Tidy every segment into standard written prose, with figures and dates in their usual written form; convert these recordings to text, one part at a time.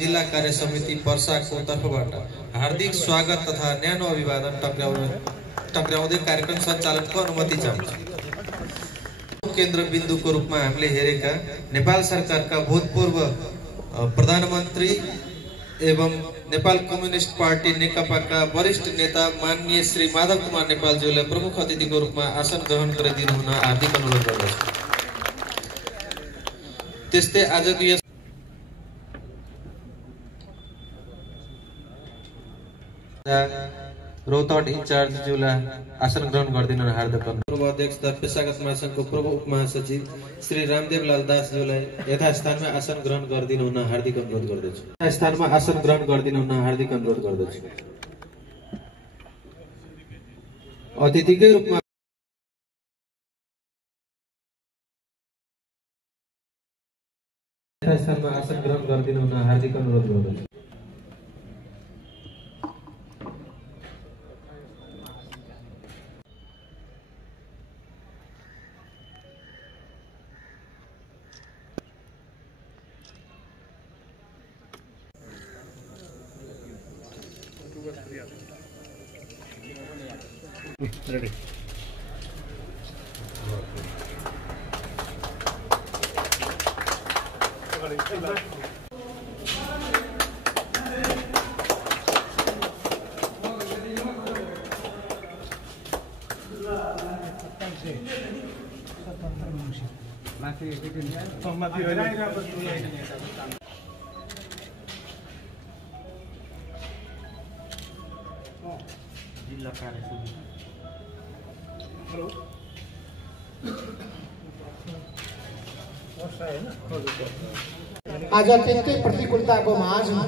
जिल्ला कार्य समिति पर्साको तर्फबाट हार्दिक स्वागत तथा न्यानो अभिवादन टक्राउँदै कार्यक्रम सञ्चालनको अनुमति चाहन्छु। केन्द्र बिन्दुको रूपमा हामीले हेरेका नेपाल सरकारका भूतपूर्व प्रधानमन्त्री एवं नेपाल कम्युनिस्ट पार्टी नेकपाका वरिष्ठ नेता माननीय श्री माधव कुमार नेपालज्यूलाई प्रमुख अतिथिको रूपमा आसन ग्रहण गरिदिनु हुन हार्दिक अनुरोध गर्दछु। त्यस्तै आजको यस रोहतट इन्चार्ज ज्यूलाई आसन ग्रहण गरिदिनु हार्दिक अनुरोध। पूर्व अध्यक्ष तथा पेशागत महासंघको पूर्व उपमहासचिव श्री रामदेव लाल दास ज्यूलाई यथास्थानमा आसन ग्रहण गरिदिनु हुन हार्दिक अनुरोध गर्दछु। यथास्थानमा आसन ग्रहण गरिदिनु हुन हार्दिक अनुरोध गर्दछु। अतिथिकै रूपमा यथास्थानमा आसन ग्रहण गरिदिनु हुन हार्दिक अनुरोध गर्दछु। Ready. जिल्ला कार्य समिति आज त्यस्तै प्रतिकूलताको माझमा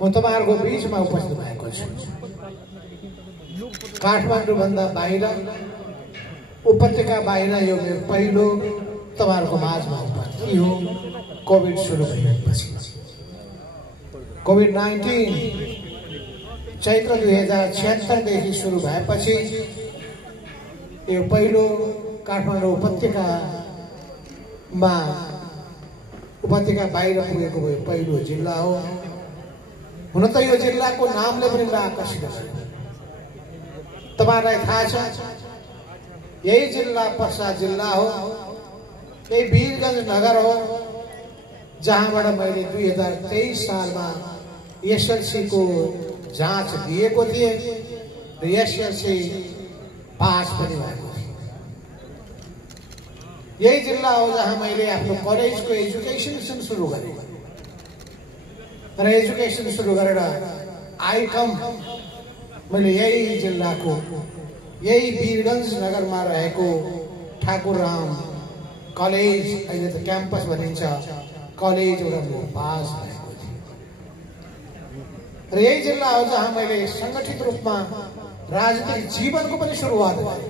म तपाईहरुको बीचमा उपस्थित भएको छु। काठमाडौँ भन्दा बाहिर उपत्यका बाहिर यो मेरो पहिलो तपाईहरुको माझमा उपस्थिति हो। कोभिड सुरु भएपछि कोभिड-19 चैत्र 2076 देखि सुरु भएपछि यो पहिलो काठमाडौँ उपत्यका बाहिर पुगेको यो पहिलो जिल्ला हो। हुन त यो जिल्लाको नामले पनि आकर्षित छ। तपाईहरुलाई थाहा छ यही जिल्ला पर्सा जिल्ला हो, यही वीरगञ्ज नगर हो जहाँबाट मैले 2023 सालमा एसएलसी को जाँच दिएको थिए र एसएलसी पास पनि भएको थियो। यही जिल्ला हो जहाँ मैले आफ्नो कलेजको एजुकेसन सुरु गरेँ र एजुकेसन सुरु गरेर आइकम मैले यही जिल्लाको यही वीरगञ्ज नगरमा रहेको ठाकुरराम कलेज, अहिले त क्याम्पस भनिन्छ, कलेजबाट म पास भएको थिएँ। र यही जिल्ला हो जहाँ मैले संगठित रूपमा राजनीतिक जीवनको पनि सुरुवात गरेँ।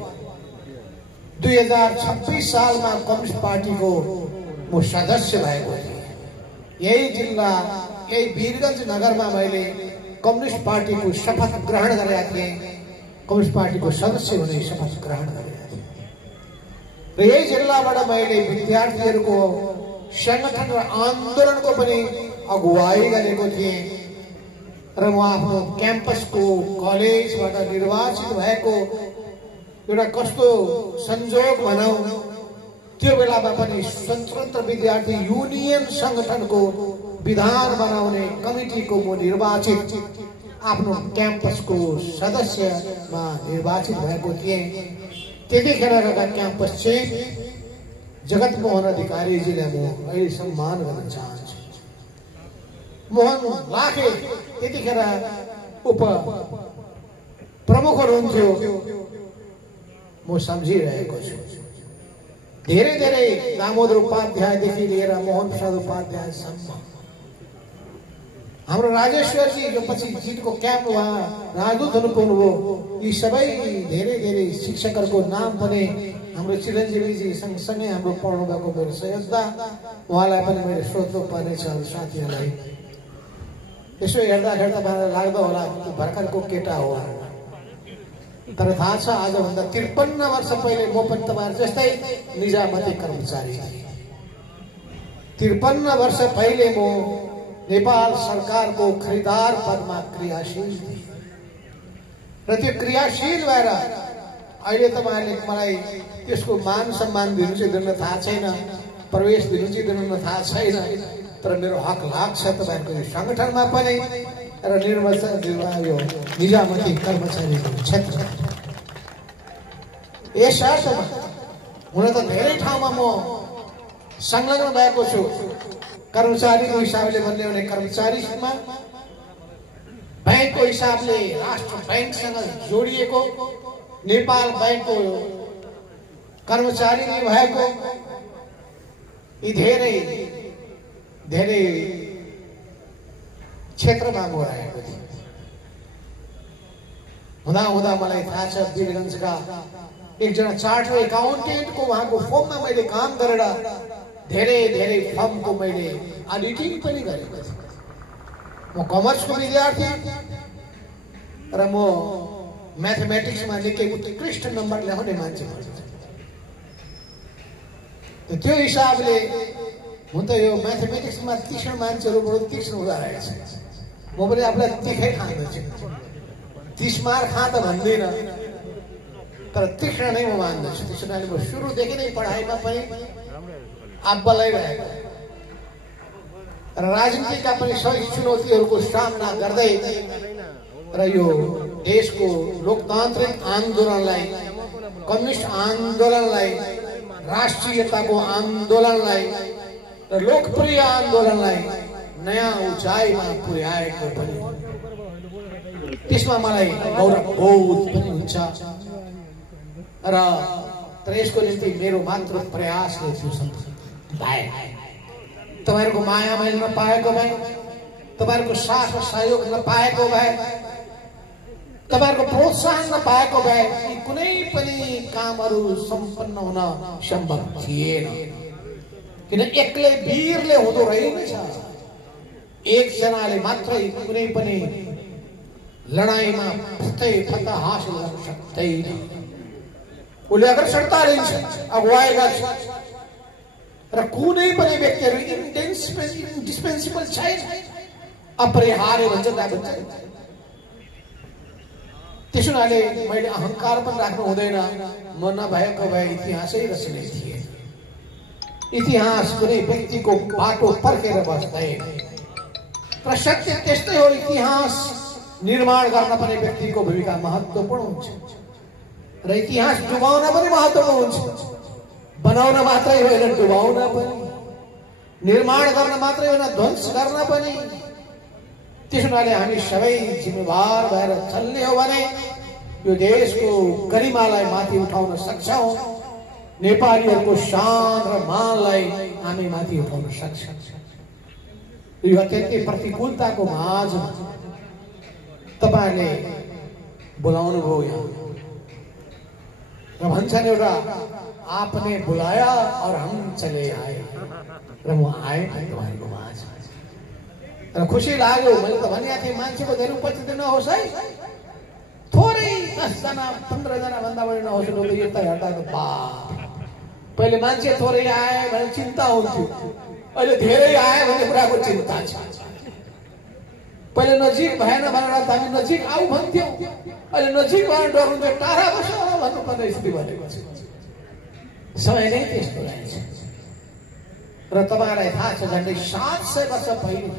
2026 सालमा कम्युनिस्ट पार्टीको म सदस्य भएको थिएँ। यही जिल्ला यही वीरगञ्ज नगरमा मैले कम्युनिस्ट पार्टीको शपथ ग्रहण गरेका थिएँ। कम्युनिस्ट पार्टीको सदस्य हुने शपथ ग्रहण गरेका थिएँ। र यही जिल्लाबाट मैले विद्यार्थीहरूको संगठन र आन्दोलनको पनि अगुवाई गरेको थिएँ। र म आफ्नो क्याम्पसको कलेजबाट निर्वाचित भएको एउटा कस्तो संयोग भनौं, त्यो बेलामा पनि स्वतन्त्र विद्यार्थी युनियन संगठनको विधान बनाउने कमिटीको म निर्वाचित आफ्नो क्याम्पसको सदस्यमा निर्वाचित भएको थिएँ। त्यतिखेरका क्याम्पस चिफ जगत मोहन अधिकारीजीलाई म अहिले सम्मान गर्न चाहन्छु। मोहन लाखे त्यतिखेर उप प्रमुख हुनुहुन्थ्यो, म सम्झिरहेको छु। धेरै धेरै दामोदर उपाध्यायदेखि लिएर मोहन प्रसाद उपाध्यायसम्म, हाम्रो राजेश्वरजी जो पछि जितको क्याम्प उहाँ राजदूत हुनु पुग्नुभयो, यी सबै धेरै धेरै शिक्षकहरूको नाम पनि हाम्रो चिरञ्जीवीजी सँगसँगै हाम्रो पढ्नु भएको मेरो सहयोगदा, उहाँलाई पनि मैले सोध्नु पर्नेछ साथीहरूलाई। यसो हेर्दा तपाईँलाई लाग्दो होला भर्खरको केटा हो। तर थाहा छ आजभन्दा 53 वर्ष पहिले म पनि तपाईहरु जस्तै निजामती कर्मचारी थिएँ। 53 वर्ष पहिले म नेपाल सरकारको खरिदार पदमा क्रियाशील थिएँ र त्यो क्रियाशील भएर अहिले तपाईहरुले मलाई त्यसको मान सम्मान दिनु चाहिँ दिन थाहा छैन, प्रवेश दिनु चाहिँ दिन थाहा छैन, तर मेरो हक लाग्छ तपाईहरुको संगठनमा पनि र यो निजामती कर्मचारीको क्षेत्र। यस अर्थमा हुन त धेरै ठाउँमा म संलग्न भएको छु। कर्मचारीको हिसाबले भन्ने हो भने कर्मचारीमा, बैंकको हिसाबले राष्ट्र बैंकसँग जोडिएको, नेपाल बैंकको कर्मचारी भएको, यी धेरै धेरै क्षेत्रमा म रहेको थिएँ। हुँदा हुँदा मलाई थाहा छ वीरगञ्जका एकजना चार्टर एकाउन्टेन्टको उहाँको फर्ममा मैले काम गरेर धेरै धेरै फर्मको मैले अडिटिङ पनि गरेको थिएँ। म कमर्सको विद्यार्थी र म म्याथमेटिक्समा निकै उत्कृष्ट नम्बर ल्याउने मान्छे हो। त्यो हिसाबले हुन त यो म्याथमेटिक्समा तीक्ष्ण मान्छेहरू बडो तीक्ष्ण हुँदो रहेछ। म पनि आफूलाई तिखै खाँदैछु, 30 मार खाँ त भन्दिनँ, तर तीक्ष्ण नै म मान्दछु। त्यसो कारणले म सुरुदेखि नै पढाइमा पनि आब्बलाइरहेको र राजनीतिका पनि सबै चुनौतीहरूको सामना गर्दै र यो देशको लोकतान्त्रिक आन्दोलनलाई, कम्युनिस्ट आन्दोलनलाई, राष्ट्रियताको आन्दोलनलाई र लोकप्रिय आन्दोलनलाई नयाँ उचाइमा पुर्याएको पनि, त्यसमा मलाई गौरवबोध पनि हुन्छ र तर यसको निम्ति मेरो मात्र प्रयासले थियो भए। तपाईहरुको माया मैले नपाएको भए, तपाईहरुको साथ र सहयोग नपाएको भए, तपाईहरुको प्रोत्साहन नपाएको भए कुनै पनि कामहरू सम्पन्न हुन सम्भव थिएन। किन एक्लै वीरले हुँदो रहेछ, एकजनाले मात्रै कुनै पनि लडाईँमा फतह हासिल गर्न सक्दैन। उसले अग्रसरता लिन्छ, अगुवाई गर्छ र कुनै पनि व्यक्तिहरू इन्डिस्पेन्सिबल छैन, अपरिहार्य भन्छ भन्छ। त्यसो हुनाले मैले अहंकार पनि राख्नु हुँदैन। म नभएको भए इतिहासै रच्ने थिए। इतिहास कुनै व्यक्तिको बाटो पर्खेर बस्दैन र सत्य त्यस्तै हो। इतिहास निर्माण गर्न पनि व्यक्तिको भूमिका महत्त्वपूर्ण हुन्छ र इतिहास डुबाउन पनि महत्त्वपूर्ण हुन्छ। बनाउन मात्रै होइन, डुबाउन पनि, निर्माण गर्न मात्रै होइन, ध्वंस गर्न पनि। त्यसो हुनाले हामी सबै जिम्मेवार भएर चल्ने हो भने यो देशको गरिमालाई माथि उठाउन सक्छौं, नेपालीहरूको शान र मानलाई हामी माथि उठाउन सक्छौं। यो अत्यन्तै प्रतिकूलताको माझमा तपाईहरुले बोलाउनु भयो यहाँ र भन्छन् एउटा आपने बुलाया और हम चले आए र म आए तपाईहरुको माझ र खुसी लाग्यो। मैले त भनेको थिएँ मान्छेको धेरै उपस्थिति नहोस् है, थोरै 10 जना 15 जना भन्दा बढी नहोस्। यता हेर्दा त पहिले मान्छे थोरै आए भने चिन्ता हुन्थ्यो, अहिले धेरै आए भने कुराको चिन्ता छ। पहिले नजिक भएन भनेर हामी नजिक आऊ भन्थ्यौं, अहिले नजिक भएर डर हुन्छ, टाढा बस भन्नुपर्ने स्थिति बनेको छ। समय नै त्यस्तो रहेछ र तपाईहरुलाई थाहा छ झन्डै 700 वर्ष पहिले,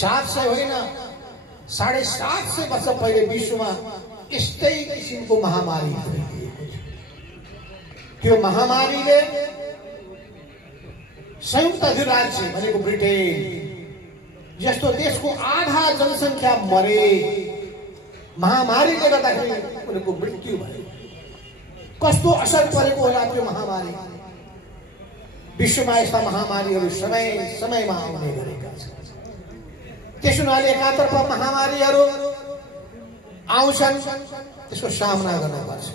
700 होइन 750 वर्ष पहिले विश्वमा यस्तै किसिमको महामारी फैलिएको थियो। त्यो महामारीले संयुक्त अधिराज्य भनेको ब्रिटेन जस्तो देशको आधा जनसंख्या मरे। महामारीले गर्दाखेरि उनको मृत्यु भयो। कस्तो असर परेको होला त्यो महामारी। विश्वमा यस्ता महामारीहरू समय समयमा आउने गरेका छन्। त्यसो हुनाले एकातर्फ महामारीहरू आउँछन्, त्यसको सामना गर्नुपर्छ,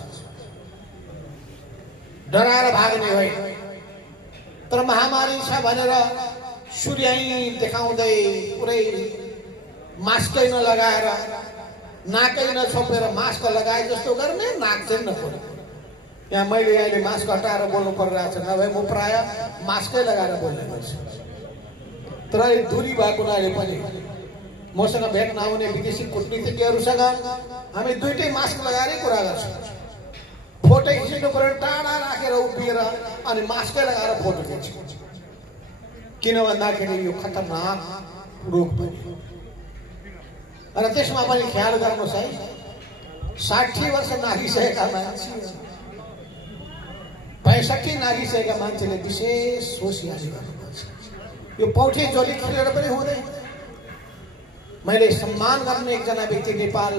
डराएर भाग्ने होइन। तर महामारी छ भनेर सूर्याई देखाउँदै पुरै मास्कै नलगाएर नाकै नछोपेर मास्क लगाए जस्तो गर्ने, नाक चाहिँ नखोल्ने। यहाँ मैले अहिले मास्क हटाएर बोल्नु परिरहेको छ, नभए म प्राय मास्कै लगाएर बोल्ने गर्छु। तर दूरी भएको हुनाले पनि मसँग भेट नहुने विदेशी कूटनीतिज्ञहरूसँग हामी दुईटै मास्क लगाएरै कुरा गर्छौँ। फोटो खिच्नु पर्यो टाढा राखेर उभिएर अनि मास्कै लगाएर फोटो खिच्छौँ। किन भन्दाखेरि यो खतरनाक रोग पनि र त्यसमा पनि ख्याल गर्नुहोस् है, 60 वर्ष नागिसकेका मान्छे, 65 नागिसकेका मान्छेले विशेष होसियारी गर्नुपर्छ। यो पौठे जोली खेलेर पनि हुँदैन। मैले सम्मान गर्ने एकजना व्यक्ति नेपाल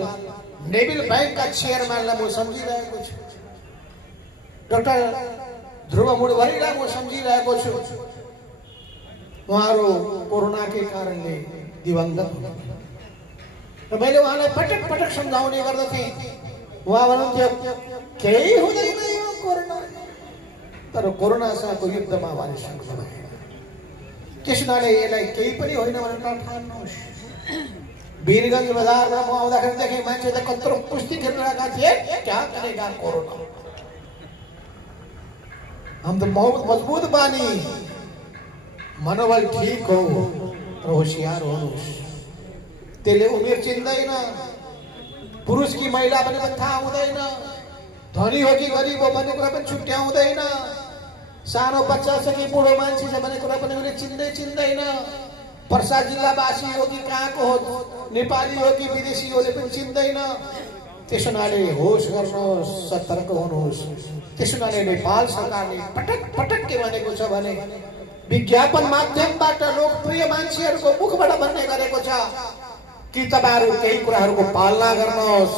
नेभिल बैंकका चेयरम्यानलाई म सम्झिरहेको छु, डाक्टर ध्रुव मुडभरीलाई म सम्झिरहेको छु। उहाँहरू कोरोनाकै कारणले दिवंगत हुनुभयो र मैले उहाँलाई पटक पटक सम्झाउने गर्दथेँ। उहाँ भन्नुहुन्थ्यो केही हुँदैन यो कोरोना, तर कोरोनासँगको युद्धमा उहाँले सङ्घर्ष गरे। त्यस हुनाले यसलाई केही पनि होइन भनेर ठान्नुहोस्। वीरगंज बजारमा म आउँदाखेरि देखेँ मान्छे त कत्रो कुस्ती खेलिरहेका थिए, क्या करेगा कोरोना। हम तो बहुत मजबूत बानी, मनोबल ठीक हो र होशियार हुनुहोस्। त्यसले उमेर चिन्दैन, पुरुष कि महिला पनि थाहा हुँदैन, धनी हो कि गरिब हो भन्ने कुरा पनि छुट्याउँदैन, सानो बच्चा छ कि बुढो मान्छे छ भन्ने कुरा पनि उसले चिन्दैन, पर्सा जिल्लावासी हो कि कहाँको हो, नेपाली हो कि विदेशी हो पनि चिन्दैन। त्यस हुनाले होस गर्नुहोस्, सतर्क हुनुहोस्। त्यस हुनाले नेपाल सरकारले पटक पटक के भनेको छ भने विज्ञापन माध्यमबाट लोकप्रिय मान्छेहरूको मुखबाट भन्ने गरेको छ कि तपाईहरु केही कुराहरूको पालना गर्नुहोस्।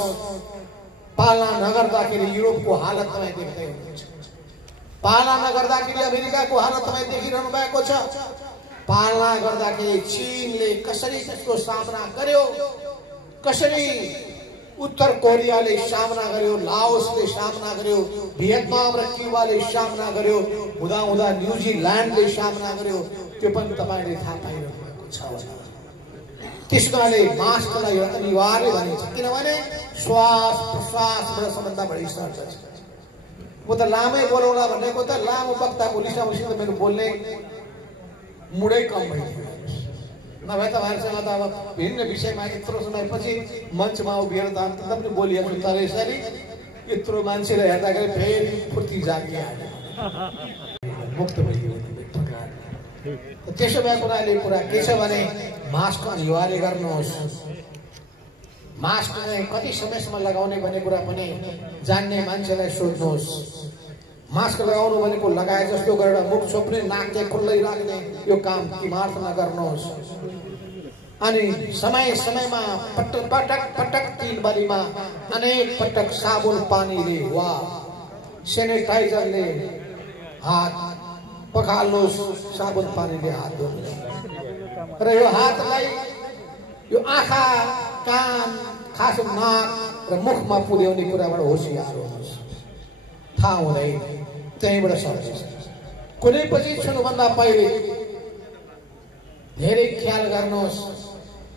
पालना नगर्दाखेरि युरोपको हालत तपाईँ देख्दै हुनुहुन्छ, पालना नगर्दाखेरि अमेरिकाको हालत तपाईँ देखिरहनु भएको छ, पालना गर्दाखेरि चीनले कसरी त्यसको सामना गर्यो, कसरी उत्तर कोरियाले सामना गर्यो, लाओसले सामना गर्यो, भियतनाम र क्युबाले सामना गर्यो, हुँदा हुँदा न्युजिल्यान्डले सामना गर्यो, त्यो पनि तपाईले थाहा पाइरहनु भएको छ। त्यसकारणले मास्कलाई अनिवार्य भनिन्छ, किनभने श्वास प्रश्वासबाट सबभन्दा बढी सर्छ। म त लामै बोलाउला भनेको त लामो वक्ताको लिस्टमा मेरो बोल्ने मुडै कम भइदियो। नभए तपाईँहरूसँग त अब भिन्न विषयमा यत्रो समयपछि मञ्चमा उभिएर त अन्त पनि बोलिएको तर यसरी यत्रो मान्छेलाई हेर्दाखेरि फेरि फुर्ती जागिहाल्यो, मुक्त भइदियो। त्यसो भएको हुनाले कुरा के छ भने मास्क अनिवार्य गर्नुहोस्। मास्क चाहिँ कति समयसम्म लगाउने भन्ने कुरा पनि जान्ने मान्छेलाई सोध्नुहोस्। मास्क लगाउनु भनेको लगाए जस्तो गरेर मुख छोप्ने, नाक चाहिँ खुल्लै राख्ने यो काम किमार्थ नगर्नुहोस्। अनि समय समयमा पटक पटक पटक 3 बारीमा अनेक पटक साबुन पानीले वा सेनिटाइजरले हात पखाल्नुहोस्, साबुन पानीले हात धुनुहोस्। र यो हातलाई यो आँखा, कान, खास नाक र मुखमा पुर्याउने कुराबाट होसियार हुनुहोस्। थाहा हुँदैन त्यहीँबाट सर्छ। कुनै पछि छुनुभन्दा पहिले धेरै ख्याल गर्नुहोस्।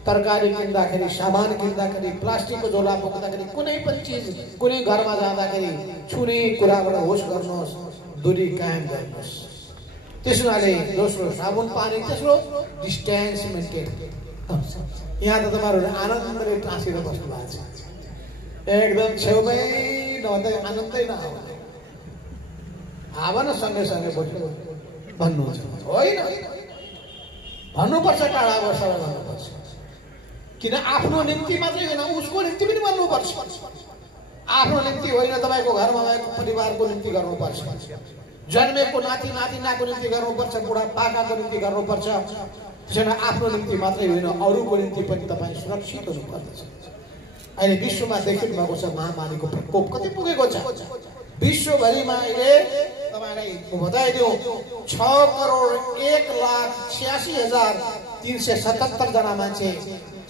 तरकारी किन्दाखेरि, सामान किन्दाखेरि, प्लास्टिकको झोला बोक्दाखेरि, कुनै पनि चिज कुनै घरमा जाँदाखेरि छुने कुराबाट होस गर्नुहोस्, दूरी कायम गर्नुहोस्। त्यसैले दोस्रो साबुन पानी, तेस्रो डिस्टेन्स मेन्टेन। यहाँ त तपाईँहरूले आनन्दले टाँसेर बस्नु भएको छ, एकदम छेउमै नभन्दा आनन्दै नआउने आवन सँगै सँगै बस्नु भन्नुहुन्छ। होइन, भन्नुपर्छ, टाढा बसेर भन्नुपर्छ। किन आफ्नो निम्ति मात्रै होइन, उसको निम्ति पनि भन्नुपर्छ। आफ्नो निम्ति होइन, तपाईँको घरमा भएको परिवारको निम्ति गर्नुपर्छ, जन्मेको नाति नातिनाको निम्ति गर्नुपर्छ, बुढापाकाको निम्ति गर्नुपर्छ। त्यसैले आफ्नो निम्ति मात्रै होइन, अरूको निम्ति पनि तपाईँ सुरक्षित हुनुपर्दछ। अहिले विश्वमा देखिनु भएको छ महामारीको प्रकोप कति पुगेको छ। विश्वभरिमा अहिले तपाईँलाई बताइदिउँ 6,01,86,377 जना मान्छे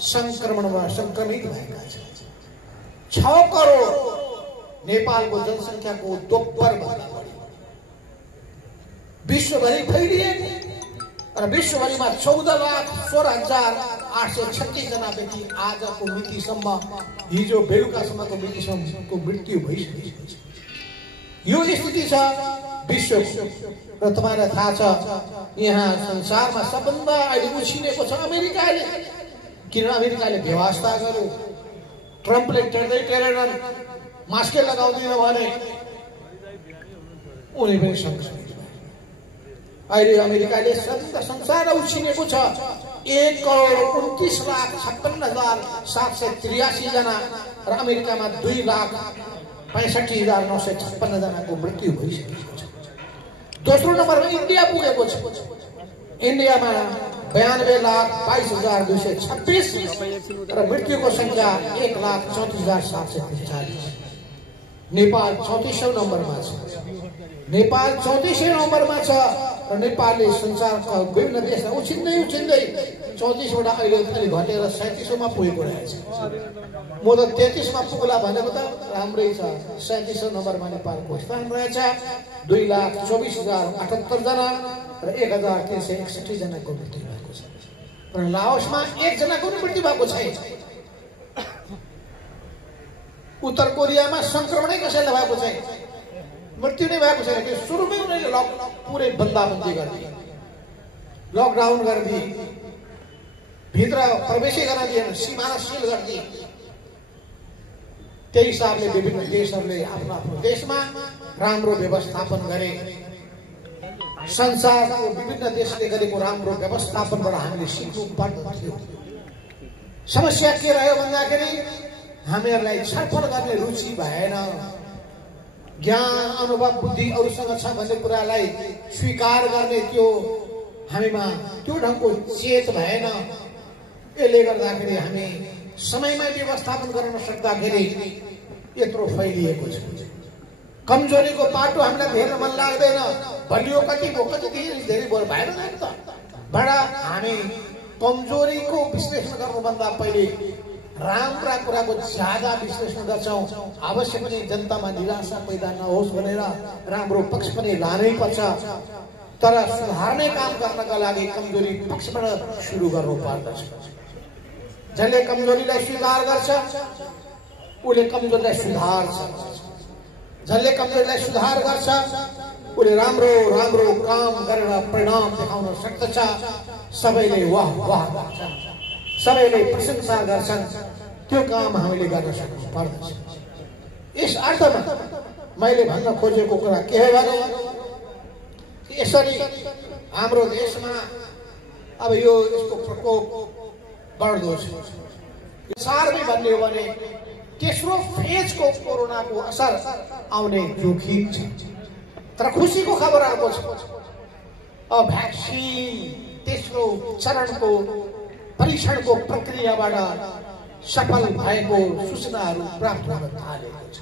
संक्रमणमा संक्रमित भएका छन्। 6 करोड नेपालको जनसङ्ख्याको दोब्बर भन्दा बढी विश्वभरि फैलिएको र विश्वभरिमा 14,16,000 836 जना व्यक्ति आजको मितिसम्म हिजो बेलुकासम्मको मितिसम्मको मृत्यु भइसकेको छ। यो स्थिति छ विश्वको र तपाईलाई थाहा छ यहाँ संसारमा सबभन्दा अहिले उछिनेको छ अमेरिकाले। किन अमेरिकाले व्यवस्था गर्यो, ट्रम्पले टेरेर मास्कै लगाउँदैन भने उनी पनि सँगसँगै अहिले अमेरिकाले संसार उछिनेको छ। 1,29,56,783 जना र अमेरिकामा 2,65,956 जनाको मृत्यु भइसकेको छ। दोस्रो नम्बरमा इन्डिया पुगेको छ। इन्डियामा 92,22,226 र मृत्युको संख्या 1,34,743। नेपाल 34औं नम्बरमा छ। नेपाल 34औं नम्बरमा छ र नेपालले संसारका विभिन्न देशमा उछिन्दै 34 बाट अहिले घटेर 37औं मा पुगेको रहेछ। म त 33 मा पुग्ला भनेको त राम्रै छ। 37औं नम्बरमा नेपालको स्थान रहेछ। 2,24,078 जना र 1,361 जनाको मृत्यु भएको छ। र लाओसमा 1 जनाको मृत्यु भएको छैन। उत्तर कोरियामा संक्रमणै कसैलाई भएको छैन, मृत्यु नै भएको छैन। कि सुरुमै उनीहरूले पुरै बन्दाबन्दी गरिदिए, लकडाउन गरिदिए, भित्र प्रवेशै गर्न दिएन, सीमाना सील गरिदिए। त्यही हिसाबले विभिन्न देशहरूले आफ्नो आफ्नो देशमा राम्रो व्यवस्थापन गरे। संसारको विभिन्न देशले गरेको राम्रो व्यवस्थापनबाट हामीले सिक्नु पर्दथ्यो। समस्या के रह्यो भन्दाखेरि हामीहरूलाई छलफल गर्ने रुचि भएन। ज्ञान अनुभव बुद्धि अरूसँग छ भन्ने कुरालाई स्वीकार गर्ने त्यो हामीमा त्यो ढङ्गको चेत भएन। यसले गर्दाखेरि हामी समयमा व्यवस्थापन गर्न सक्दाखेरि यत्रो फैलिएको छ। कमजोरीको पाटो हामीलाई हेर्न मन लाग्दैन। बलियो कति धेरै भएन त। बडा हामी कमजोरीको विश्लेषण गर्नुभन्दा पहिले राम्रा कुराको ज्यादा विश्लेषण गर्छौं। अवश्य पनि जनतामा निराशा पैदा नहोस् भनेर राम्रो पक्ष पनि लानै पर्छ। तर सुधार्ने काम गर्नका लागि कमजोरी पक्षबाट सुरु गर्नु पर्दछ। जसले कमजोरीलाई स्वीकार गर्छ उसले कमजोरीलाई सुधार्छ। जसले कमजोरीलाई सुधार गर्छ उसले राम्रो राम्रो काम गरेर परिणाम देखाउन सक्दछ। सबैले वाह वाह गर्छन्, सबैले प्रशंसा गर्छन्। त्यो काम हामीले गर्न सक्नु पर्दछ। यस अर्थमा मैले भन्न खोजेको कुरा के हो भने यसरी हाम्रो देशमा अब यो यसको प्रकोप बढ्दो छ। सारमै भन्ने हो भने तेस्रो फेजको कोरोनाको असर आउने जोखिम छ। तर खुसीको खबर आएको छ। अब भ्याक्सिन तेस्रो चरणको परीक्षणको प्रक्रियाबाट सफल भएको सूचनाहरू प्राप्त हुन थालेको छ।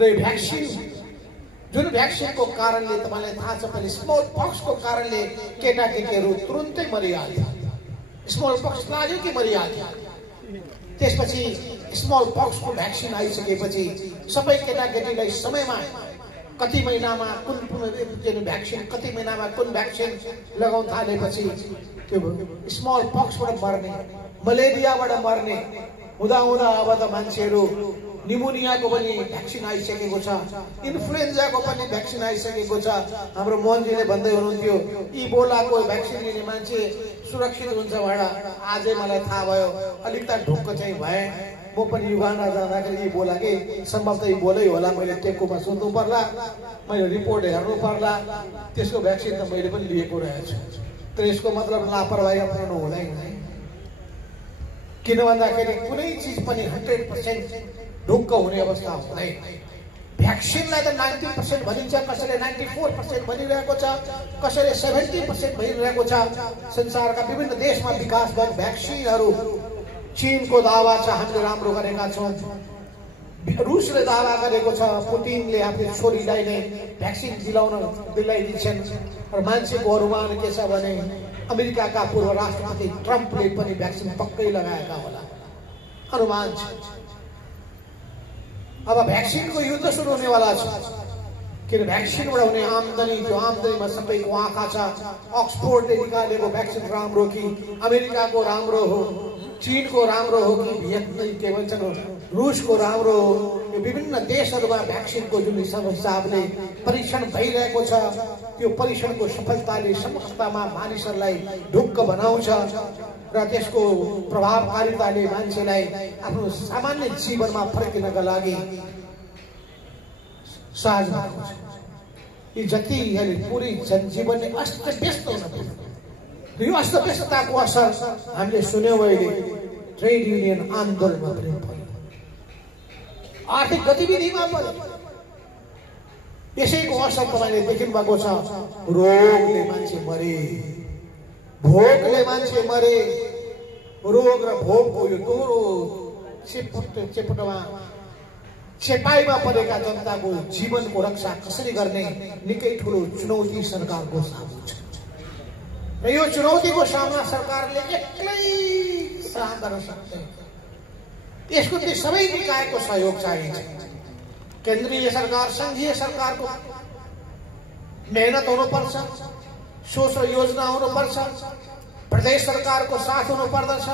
र भ्याक्सिन जुन भ्याक्सिनको कारणले तपाईलाई थाहा छ पनि स्मल पक्सको कारणले केटाकेटीहरू तुरुन्तै मरिहाल्थे। स्मल पक्स लाग्यो कि मरिहाल्थे। त्यसपछि स्मल पक्सको भ्याक्सिन आइसकेपछि सबै केटाकेटीलाई समयमा कति महिनामा कुन भ्याक्सिन, कति महिनामा कुन भ्याक्सिन लगाउन थालेपछि त्यो स्मल पक्सबाट मर्ने, मलेरियाबाट मर्ने हुँदा हुँदा अब त मान्छेहरू निमोनियाको पनि भ्याक्सिन आइसकेको छ, इन्फ्लुएन्जाको पनि भ्याक्सिन आइसकेको छ। हाम्रो मोहनजीले भन्दै हुनुहुन्थ्यो इबोलाको भ्याक्सिन लिने मान्छे सुरक्षित हुन्छ भनेर। आजै मलाई थाहा भयो, अलिक त ढुक्क चाहिँ भए। म पनि युगान्डा जाँदाखेरि इबोलाकै सम्भवतः इबोलै होला। मैले टेकोमा सुन्नु पर्ला, मैले रिपोर्ट हेर्नु पर्ला। त्यसको भ्याक्सिन त मैले पनि लिएको रहेछु। तर यसको मतलब लापरवाही अपनाउनु हुँदैन। किन भन्दाखेरि कुनै चिज पनि 100% ढुक्क हुने अवस्था हुँदैन। भ्याक्सिनलाई त 90% भनिन्छ, कसैले 94% भनिरहेको छ, कसैले 70% भनिरहेको छ। संसारका विभिन्न देशमा विकास भएको भ्याक्सिनहरू, चीनको दावा छ हामीले राम्रो गरेका छौँ, रुसले दावा गरेको छ, पुटिनले आफ्नो छोरीलाई नै भ्याक्सिन दिलाइदिन्छन्। र मान्छेको अनुमान के छ भने अमेरिकाका पूर्व राष्ट्रपति ट्रम्पले पनि भ्याक्सिन पक्कै लगाएका होला, अनुमान छ। अब भ्याक्सिनको युद्ध सुरु हुनेवाला छ। किन भ्याक्सिन बनाउने आम्दानी, त्यो आम्दानीमा सबैको आँखा छ। अक्सफोर्डले निकालेको भ्याक्सिन राम्रो कि अमेरिकाको राम्रो हो, चीनको राम्रो हो कि के भन्छन् रुसको राम्रो हो। यो विभिन्न देशहरूमा भ्याक्सिनको जुन हिसाबले परीक्षण भइरहेको छ, त्यो परीक्षणको सफलताले समग्रतामा मानिसहरूलाई ढुक्क बनाउँछ र त्यसको प्रभावकारिताले मान्छेलाई आफ्नो सामान्य जीवनमा फर्किनका लागि सहज भएको छ। यी जति पुरै जनजीवन नै अस्तव्यस्त हुन पुग्यो। यो अस्तव्यस्तताको असर हामीले सुन्यौँ अहिले ट्रेड युनियन आन्दोलनमा पनि भयो, आर्थिक गतिविधिमा पनि। यसैको असर तपाईँले देख्नु भएको छ। रोगले मान्छे मरे, भोकले मान्छे मरे। रोग र भोकको यो दोहोरो चेपटमा चेपाइमा परेका जनताको जीवनको रक्षा कसरी गर्ने निकै ठुलो चुनौती सरकारको सामु छ। र यो चुनौतीको सामना सरकारले एक्लै सहन गर्न सक्दैन। यसको चाहिँ सबै निकायको सहयोग चाहिन्छ। केन्द्रीय सरकार, संघीय सरकारको मेहनत हुनुपर्छ, सोच र योजना हुनुपर्छ, प्रदेश सरकारको साथ हुनुपर्दछ,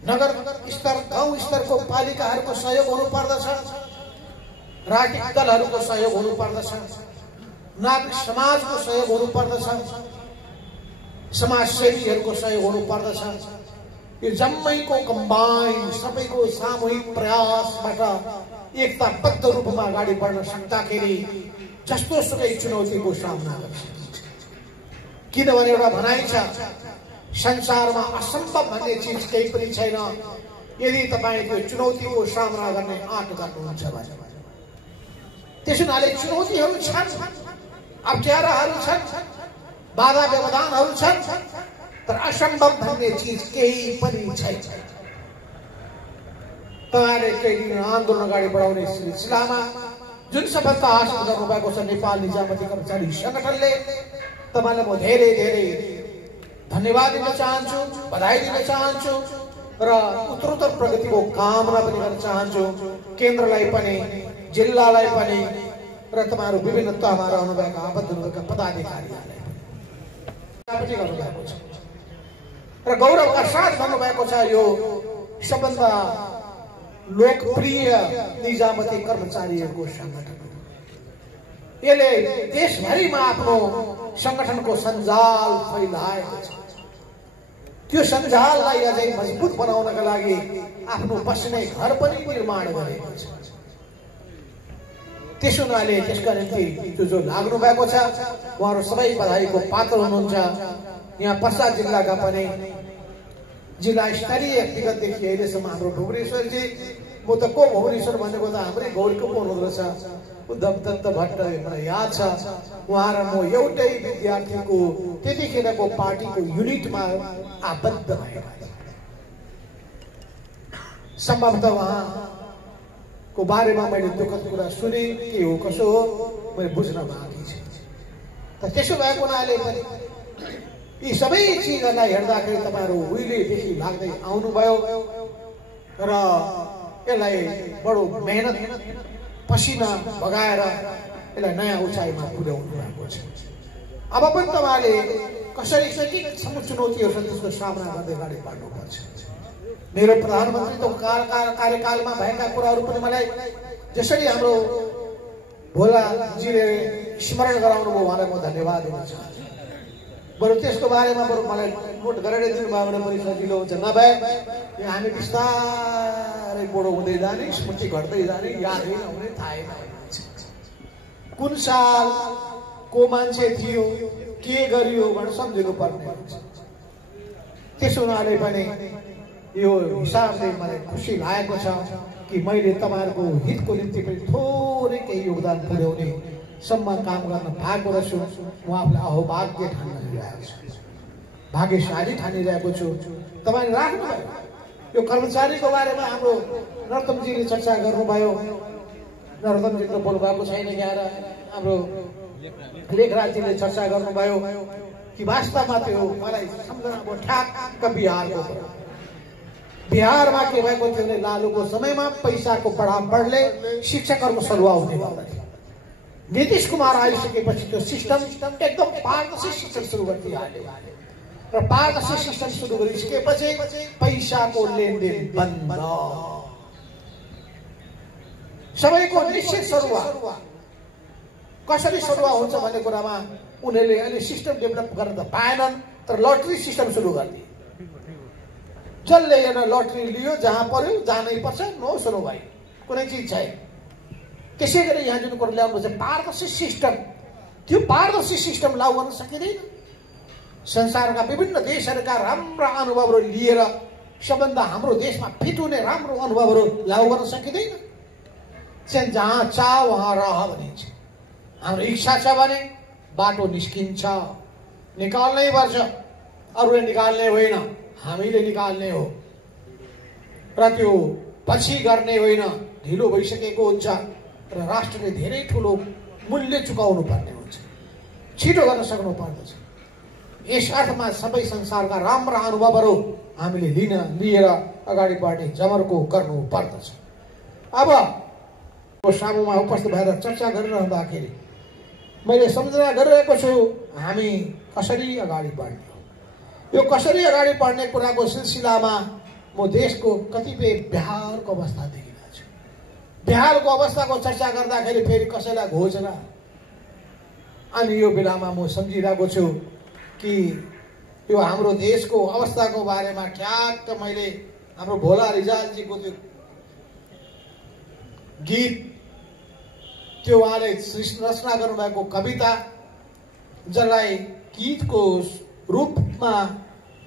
नगर स्तर गाउँ स्तरको पालिकाहरूको सहयोग हुनुपर्दछ, राजनीतिक दलहरूको सहयोग हुनुपर्दछ, नागरिक समाजको सहयोग हुनुपर्दछ, समाजसेवीहरूको सहयोग हुनुपर्दछ। यो जम्मैको कम्बाइन सबैको सामूहिक प्रयासबाट एकताबद्ध रूपमा अगाडि बढ्न सक्दाखेरि जस्तो सुकै चुनौतीको सामना गर्छ। किनभने एउटा भनाइ छ, संसारमा असम्भव भन्ने चिज केही पनि छैन यदि तपाईँ त्यो चुनौतीको सामना गर्ने आँट गर्नुहुन्छ भने। त्यसो हुनाले चुनौतीहरू छन्, अप्ठ्याराहरू छन्, बाधा व्यवधानहरू छन्, तर असम्भव भन्ने चिज केही पनि छैन। तपाईँले ट्रेड आन्दोलन अगाडि बढाउने सिलसिलामा जुन सफलता हासिल गर्नुभएको छ नेपाल निजामती कर्मचारी संगठनले, तपाईँलाई म धेरै धेरै धन्यवाद दिन चाहन्छु, बधाई दिन चाहन्छु र उत्तरोत्तर प्रगतिको कामना पनि गर्न चाहन्छु। केन्द्रलाई पनि, जिल्लालाई पनि र तपाईँहरू विभिन्न तहमा रहनुभएका आबद्ध हुनुभएका पदाधिकारीहरूलाई पनि गर्नुभएको छ र गौरवका साथ भन्नुभएको छ। यो सबभन्दा लोकप्रिय निजामती कर्मचारीहरूको संगठन, यसले देशभरिमा आफ्नो संगठनको सञ्जाल फैलाएको छ। त्यो सञ्जाललाई अझै मजबुत बनाउनका लागि आफ्नो बस्ने घर पनि निर्माण गरेको छ। त्यसो हुनाले त्यसका निम्ति जो लाग्नु भएको छ उहाँहरू सबै बधाईको पात्र हुनुहुन्छ। यहाँ पर्सा जिल्लाका पनि जिल्ला स्तरीय विगतदेखि अहिलेसम्म हाम्रो भुवनेश्वरजी, म त को भुवनेश्वर भनेको त हाम्रै गौरीको पो हुनुहुँदो रहेछ, उद्धव दत्त भट्ट मलाई याद छ। उहाँ र म एउटै विद्यार्थीको त्यतिखेरको पार्टीको युनिटमा आबद्ध भएका। सम्भवतः उहाँको बारेमा मैले दुःखद कुरा सुने, के हो कसो हो मैले बुझ्न बाँकी छ। त त्यसो भएको हुनाले पनि यी सबै चिजहरूलाई हेर्दाखेरि तपाईँहरू उहिलेदेखि लाग्दै आउनुभयो र यसलाई बडो मेहनत पसिना बगाएर यसलाई नयाँ उचाइमा पुर्याउनु भएको छ। अब पनि तपाईँले कसरी सबै चुनौतीहरू छ त्यसको सामना गर्दै अगाडि बढ्नुपर्छ। मेरो प्रधानमन्त्रीको कार्यकालमा भएका कुराहरू पनि मलाई जसरी हाम्रो भोलाजीले स्मरण गराउनु भयो उहाँलाई म धन्यवाद दिन चाहन्छु। बरु त्यसको बारेमा बरु मलाई नोट गरेर दिनुभयो भने पनि सजिलो हुन्छ। नभए हामी बिस्तारै बडो हुँदै जाने, स्मृति घट्दै जाने, यादै नहुने, थाहै नहुने। कुन साल को मान्छे थियो, के गरियो भनेर सम्झिनु पर्ने हुन्छ। त्यसो हुनाले पनि यो हिसाबले मलाई खुसी लागेको छ कि मैले तपाईँहरूको हितको निम्ति पनि थोरै केही योगदान पुर्याउने सम्म काम गर्न पाएको रहेछु। म आफूलाई अहोभाग्य ठानिरहेको छु, भाग्यशाली ठानिरहेको छु। तपाईँले राख्नुभयो यो कर्मचारीको बारेमा हाम्रो नरोत्तमजीले चर्चा गर्नुभयो। नरोत्तमजी त बोल्नुभएको छैन, यहाँ हाम्रो लेखराजजीले चर्चा गर्नुभयो कि वास्तवमा त्यो मलाई सम्झना भयो ठ्याक्क बिहारको। बिहारमा के भएको थियो भने लालुको समयमा पैसाको बढावले शिक्षकहरूको सरुवा हुने गर्दथ्यो। नीतीश कुमार आइसकेपछि त्यो सिस्टम एकदम पारदर्शी सिस्टम सुरु गरिदियो र पारदर्शी सिस्टम सुरु गरिसकेपछि पैसाको लेनदेन बन्द, सबैको निश्चित सरुवा। कसरी सरुवा हुन्छ भन्ने कुरामा उनीहरूले अहिले सिस्टम डेभलप गर्न त पाएनन्, तर लटरी सिस्टम सुरु गरिदिए। जसले एउटा लटरी लियो, जहाँ पर्यो जानै पर्छ, नो सुरु भयो, कुनै चिज छैन। त्यसै गरी यहाँ जुन कुरो ल्याउनु पर्छ पारदर्शी सिस्टम, त्यो पारदर्शी सिस्टम लागू गर्न सकिँदैन। संसारका विभिन्न देशहरूका राम्रा अनुभवहरू लिएर सबभन्दा हाम्रो देशमा फिट हुने राम्रो अनुभवहरू लागू गर्न सकिँदैन। जहाँ चाह वहाँ रह भनिन्छ। हाम्रो इच्छा छ भने बाटो निस्किन्छ, निकाल्नै पर्छ, अरूले निकाल्ने होइन, हामीले निकाल्ने हो। र त्यो पछि गर्ने होइन, ढिलो भइसकेको हुन्छ र राष्ट्रले धेरै ठुलो मूल्य चुकाउनु पर्ने हुन्छ, छिटो गर्न सक्नु पर्दछ। यस अर्थमा सबै संसारका राम्रा अनुभवहरू हामीले लिएर अगाडि बढ्ने जमर्को गर्नु पर्दछ। अब सामुमा उपस्थित भएर चर्चा गरिरहँदाखेरि मैले सम्झना गरिरहेको छु हामी कसरी अगाडि बढ्ने हो। यो कसरी अगाडि बढ्ने कुराको सिलसिलामा म देशको कतिपय बेहालको अवस्था देखिरहेको छु। बेहालको अवस्थाको चर्चा गर्दाखेरि फेरि कसैलाई घोषणा, अनि यो बेलामा म सम्झिरहेको छु कि यो हाम्रो देशको अवस्थाको बारेमा ठ्याक्क मैले हाम्रो भोला रिजालजीको त्यो गीत, त्यो उहाँले रचना गर्नुभएको कविता, जसलाई गीतको रूपमा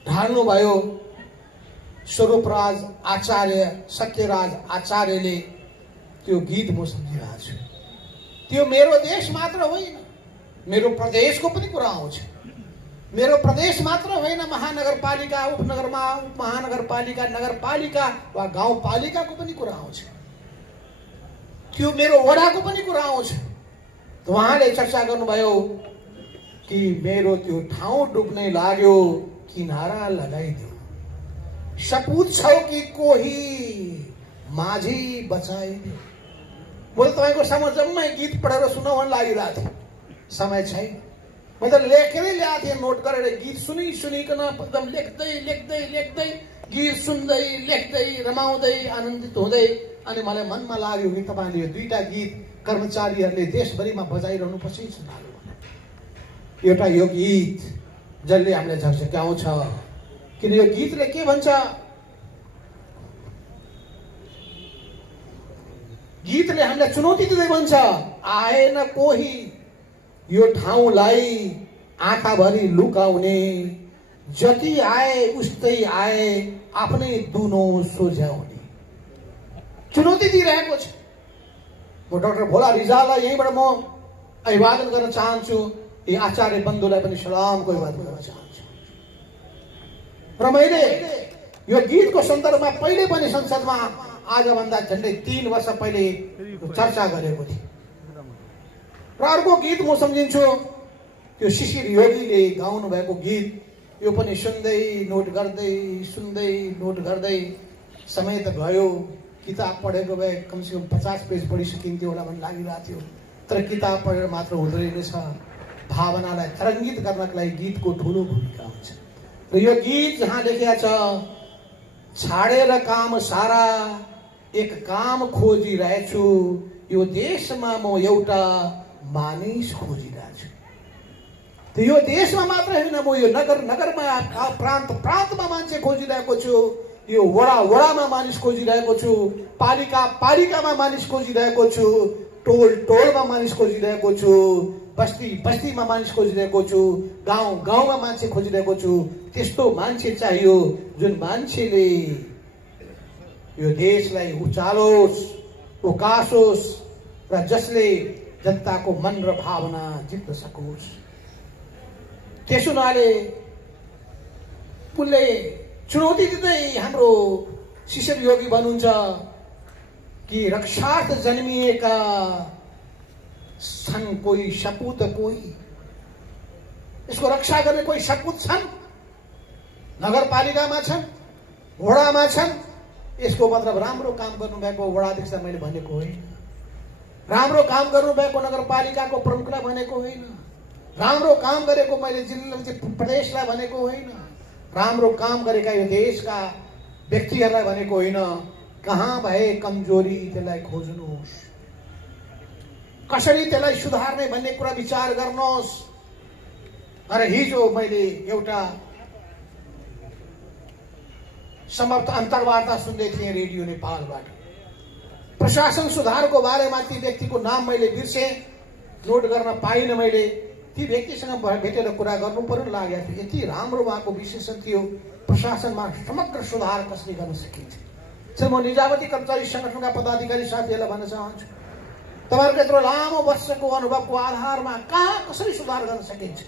ढाल्नुभयो स्वरूपराज आचार्य, सत्यराज आचार्यले, त्यो गीत म सम्झिरहेको छु। त्यो मेरो देश मात्र होइन, मेरो प्रदेशको पनि कुरा आउँछ। मेरो प्रदेश मात्र होइन, महानगरपालिका, महानगरपालिका, नगरपालिका वा गाउँपालिकाको पनि कुरा आउँछ। त्यो मेरो वडाको पनि कुरा आउँछ। उहाँले चर्चा गर्नुभयो कि मेरो त्यो ठाउँ डुब्ने लाग्यो, किनारा लगाइदियो, सपुत छौ कि कोही माझी बचाइदियो। म त तपाईँको सामु जम्मै गीत पढेर सुनाउन लागिरहेको थिएँ, समय छैन। म त लेखेरै ल्याएको थिएँ, नोट गरेर गीत सुनिकन एकदम लेख्दै गीत सुन्दै लेख्दै रमाउँदै आनन्दित हुँदै। अनि मलाई मनमा लाग्यो कि तपाईँले यो दुईटा गीत कर्मचारीहरूले देशभरिमा बजाइरहनु पर्छ सुनाउनु। एउटा यो गीत जसले हामीलाई झकझक्याउँछ, किन यो गीतले के भन्छ? गीतले हामीलाई चुनौती दिँदै भन्छ, आएन कोही यो ठाउँलाई आँखाभरि लुकाउने, जति आए उस्तै आए आफ्नै दुनो सोझ्याउने। चुनौती दिइरहेको छ। म डाक्टर भोला रिजाललाई यहीँबाट म अभिवादन गर्न चाहन्छु, यी आचार्य बन्धुलाई पनि सलामको अभिवादन गर्न चाहन्छु। र मैले यो गीतको सन्दर्भमा पहिले पनि संसदमा आजभन्दा झन्डै 3 वर्ष पहिले चर्चा गरेको थिएँ। र अर्को गीत म सम्झिन्छु, त्यो शिशिर योगीले गाउनु भएको गीत। यो पनि सुन्दै नोट गर्दै समय त गयो। किताब पढेको भए कमसेकम 50 पेज पढिसकिन्थ्यो होला भन्ने लागिरहेको थियो। तर किताब पढेर मात्र हुँदैन छ, भावनालाई तरङ्गित गर्नका लागि गीतको ठुलो भूमिका हुन्छ। र यो गीत जहाँ लेखिया छ, छाडेर काम सारा एक काम खोजिरहेछु, यो देशमा म एउटा मानिस खोजिरहेको छु। त यो देशमा मात्र होइन, म यो नगरमा प्रान्तमा मान्छे खोजिरहेको छु, यो वडामा मानिस खोजिरहेको छु, पालिकामा मानिस खोजिरहेको छु, टोलमा मानिस खोजिरहेको छु, बस्तीमा मानिस खोजिरहेको छु, गाउँमा मान्छे खोजिरहेको छु। त्यस्तो मान्छे चाहियो जुन मान्छेले यो देशलाई उचालोस्, उकासोस् र जसले जनताको मन र भावना जित्न सकोस्। त्यसो हुनाले उनले चुनौती दिँदै हाम्रो शिशिर योगी भन्नुहुन्छ कि रक्षार्थ जन्मिएका छन् कोही सपुत, कोही यसको रक्षा गर्ने कोही सपुत छन्, नगरपालिकामा छन्, वडामा छन्। यसको मतलब राम्रो काम गर्नुभएको वडाध्यक्ष मैले भनेको होइन। राम्रो काम गर्नुभएको नगरपालिकाको प्रमुखलाई भनेको होइन, राम्रो काम गरेको मैले जिल्ला प्रदेशलाई भनेको होइन, राम्रो काम गरेका यो देशका व्यक्तिहरूलाई भनेको होइन। कहाँ भए कमजोरी त्यसलाई खोज्नुहोस्, कसरी त्यसलाई सुधार्ने भन्ने कुरा विचार गर्नुहोस्। अरे हिजो मैले एउटा समाप्त अन्तर्वार्ता सुन्दै थिएँ रेडियो नेपालबाट। प्रशासन सुधारको बारेमा ती व्यक्तिको नाम मैले बिर्सेँ, नोट गर्न पाइनँ मैले। ती व्यक्तिसँग भेटेर कुरा गर्नु पर्यो लागेको थियो। यति राम्रो उहाँको विशेषण थियो, प्रशासनमा समग्र सुधार कसरी गर्न सकिन्छ। चाहिँ म निजामती कर्मचारी संगठनका पदाधिकारी साथीहरूलाई भन्न चाहन्छु, तपाईँहरूको यत्रो लामो वर्षको अनुभवको आधारमा कहाँ कसरी सुधार गर्न सकिन्छ?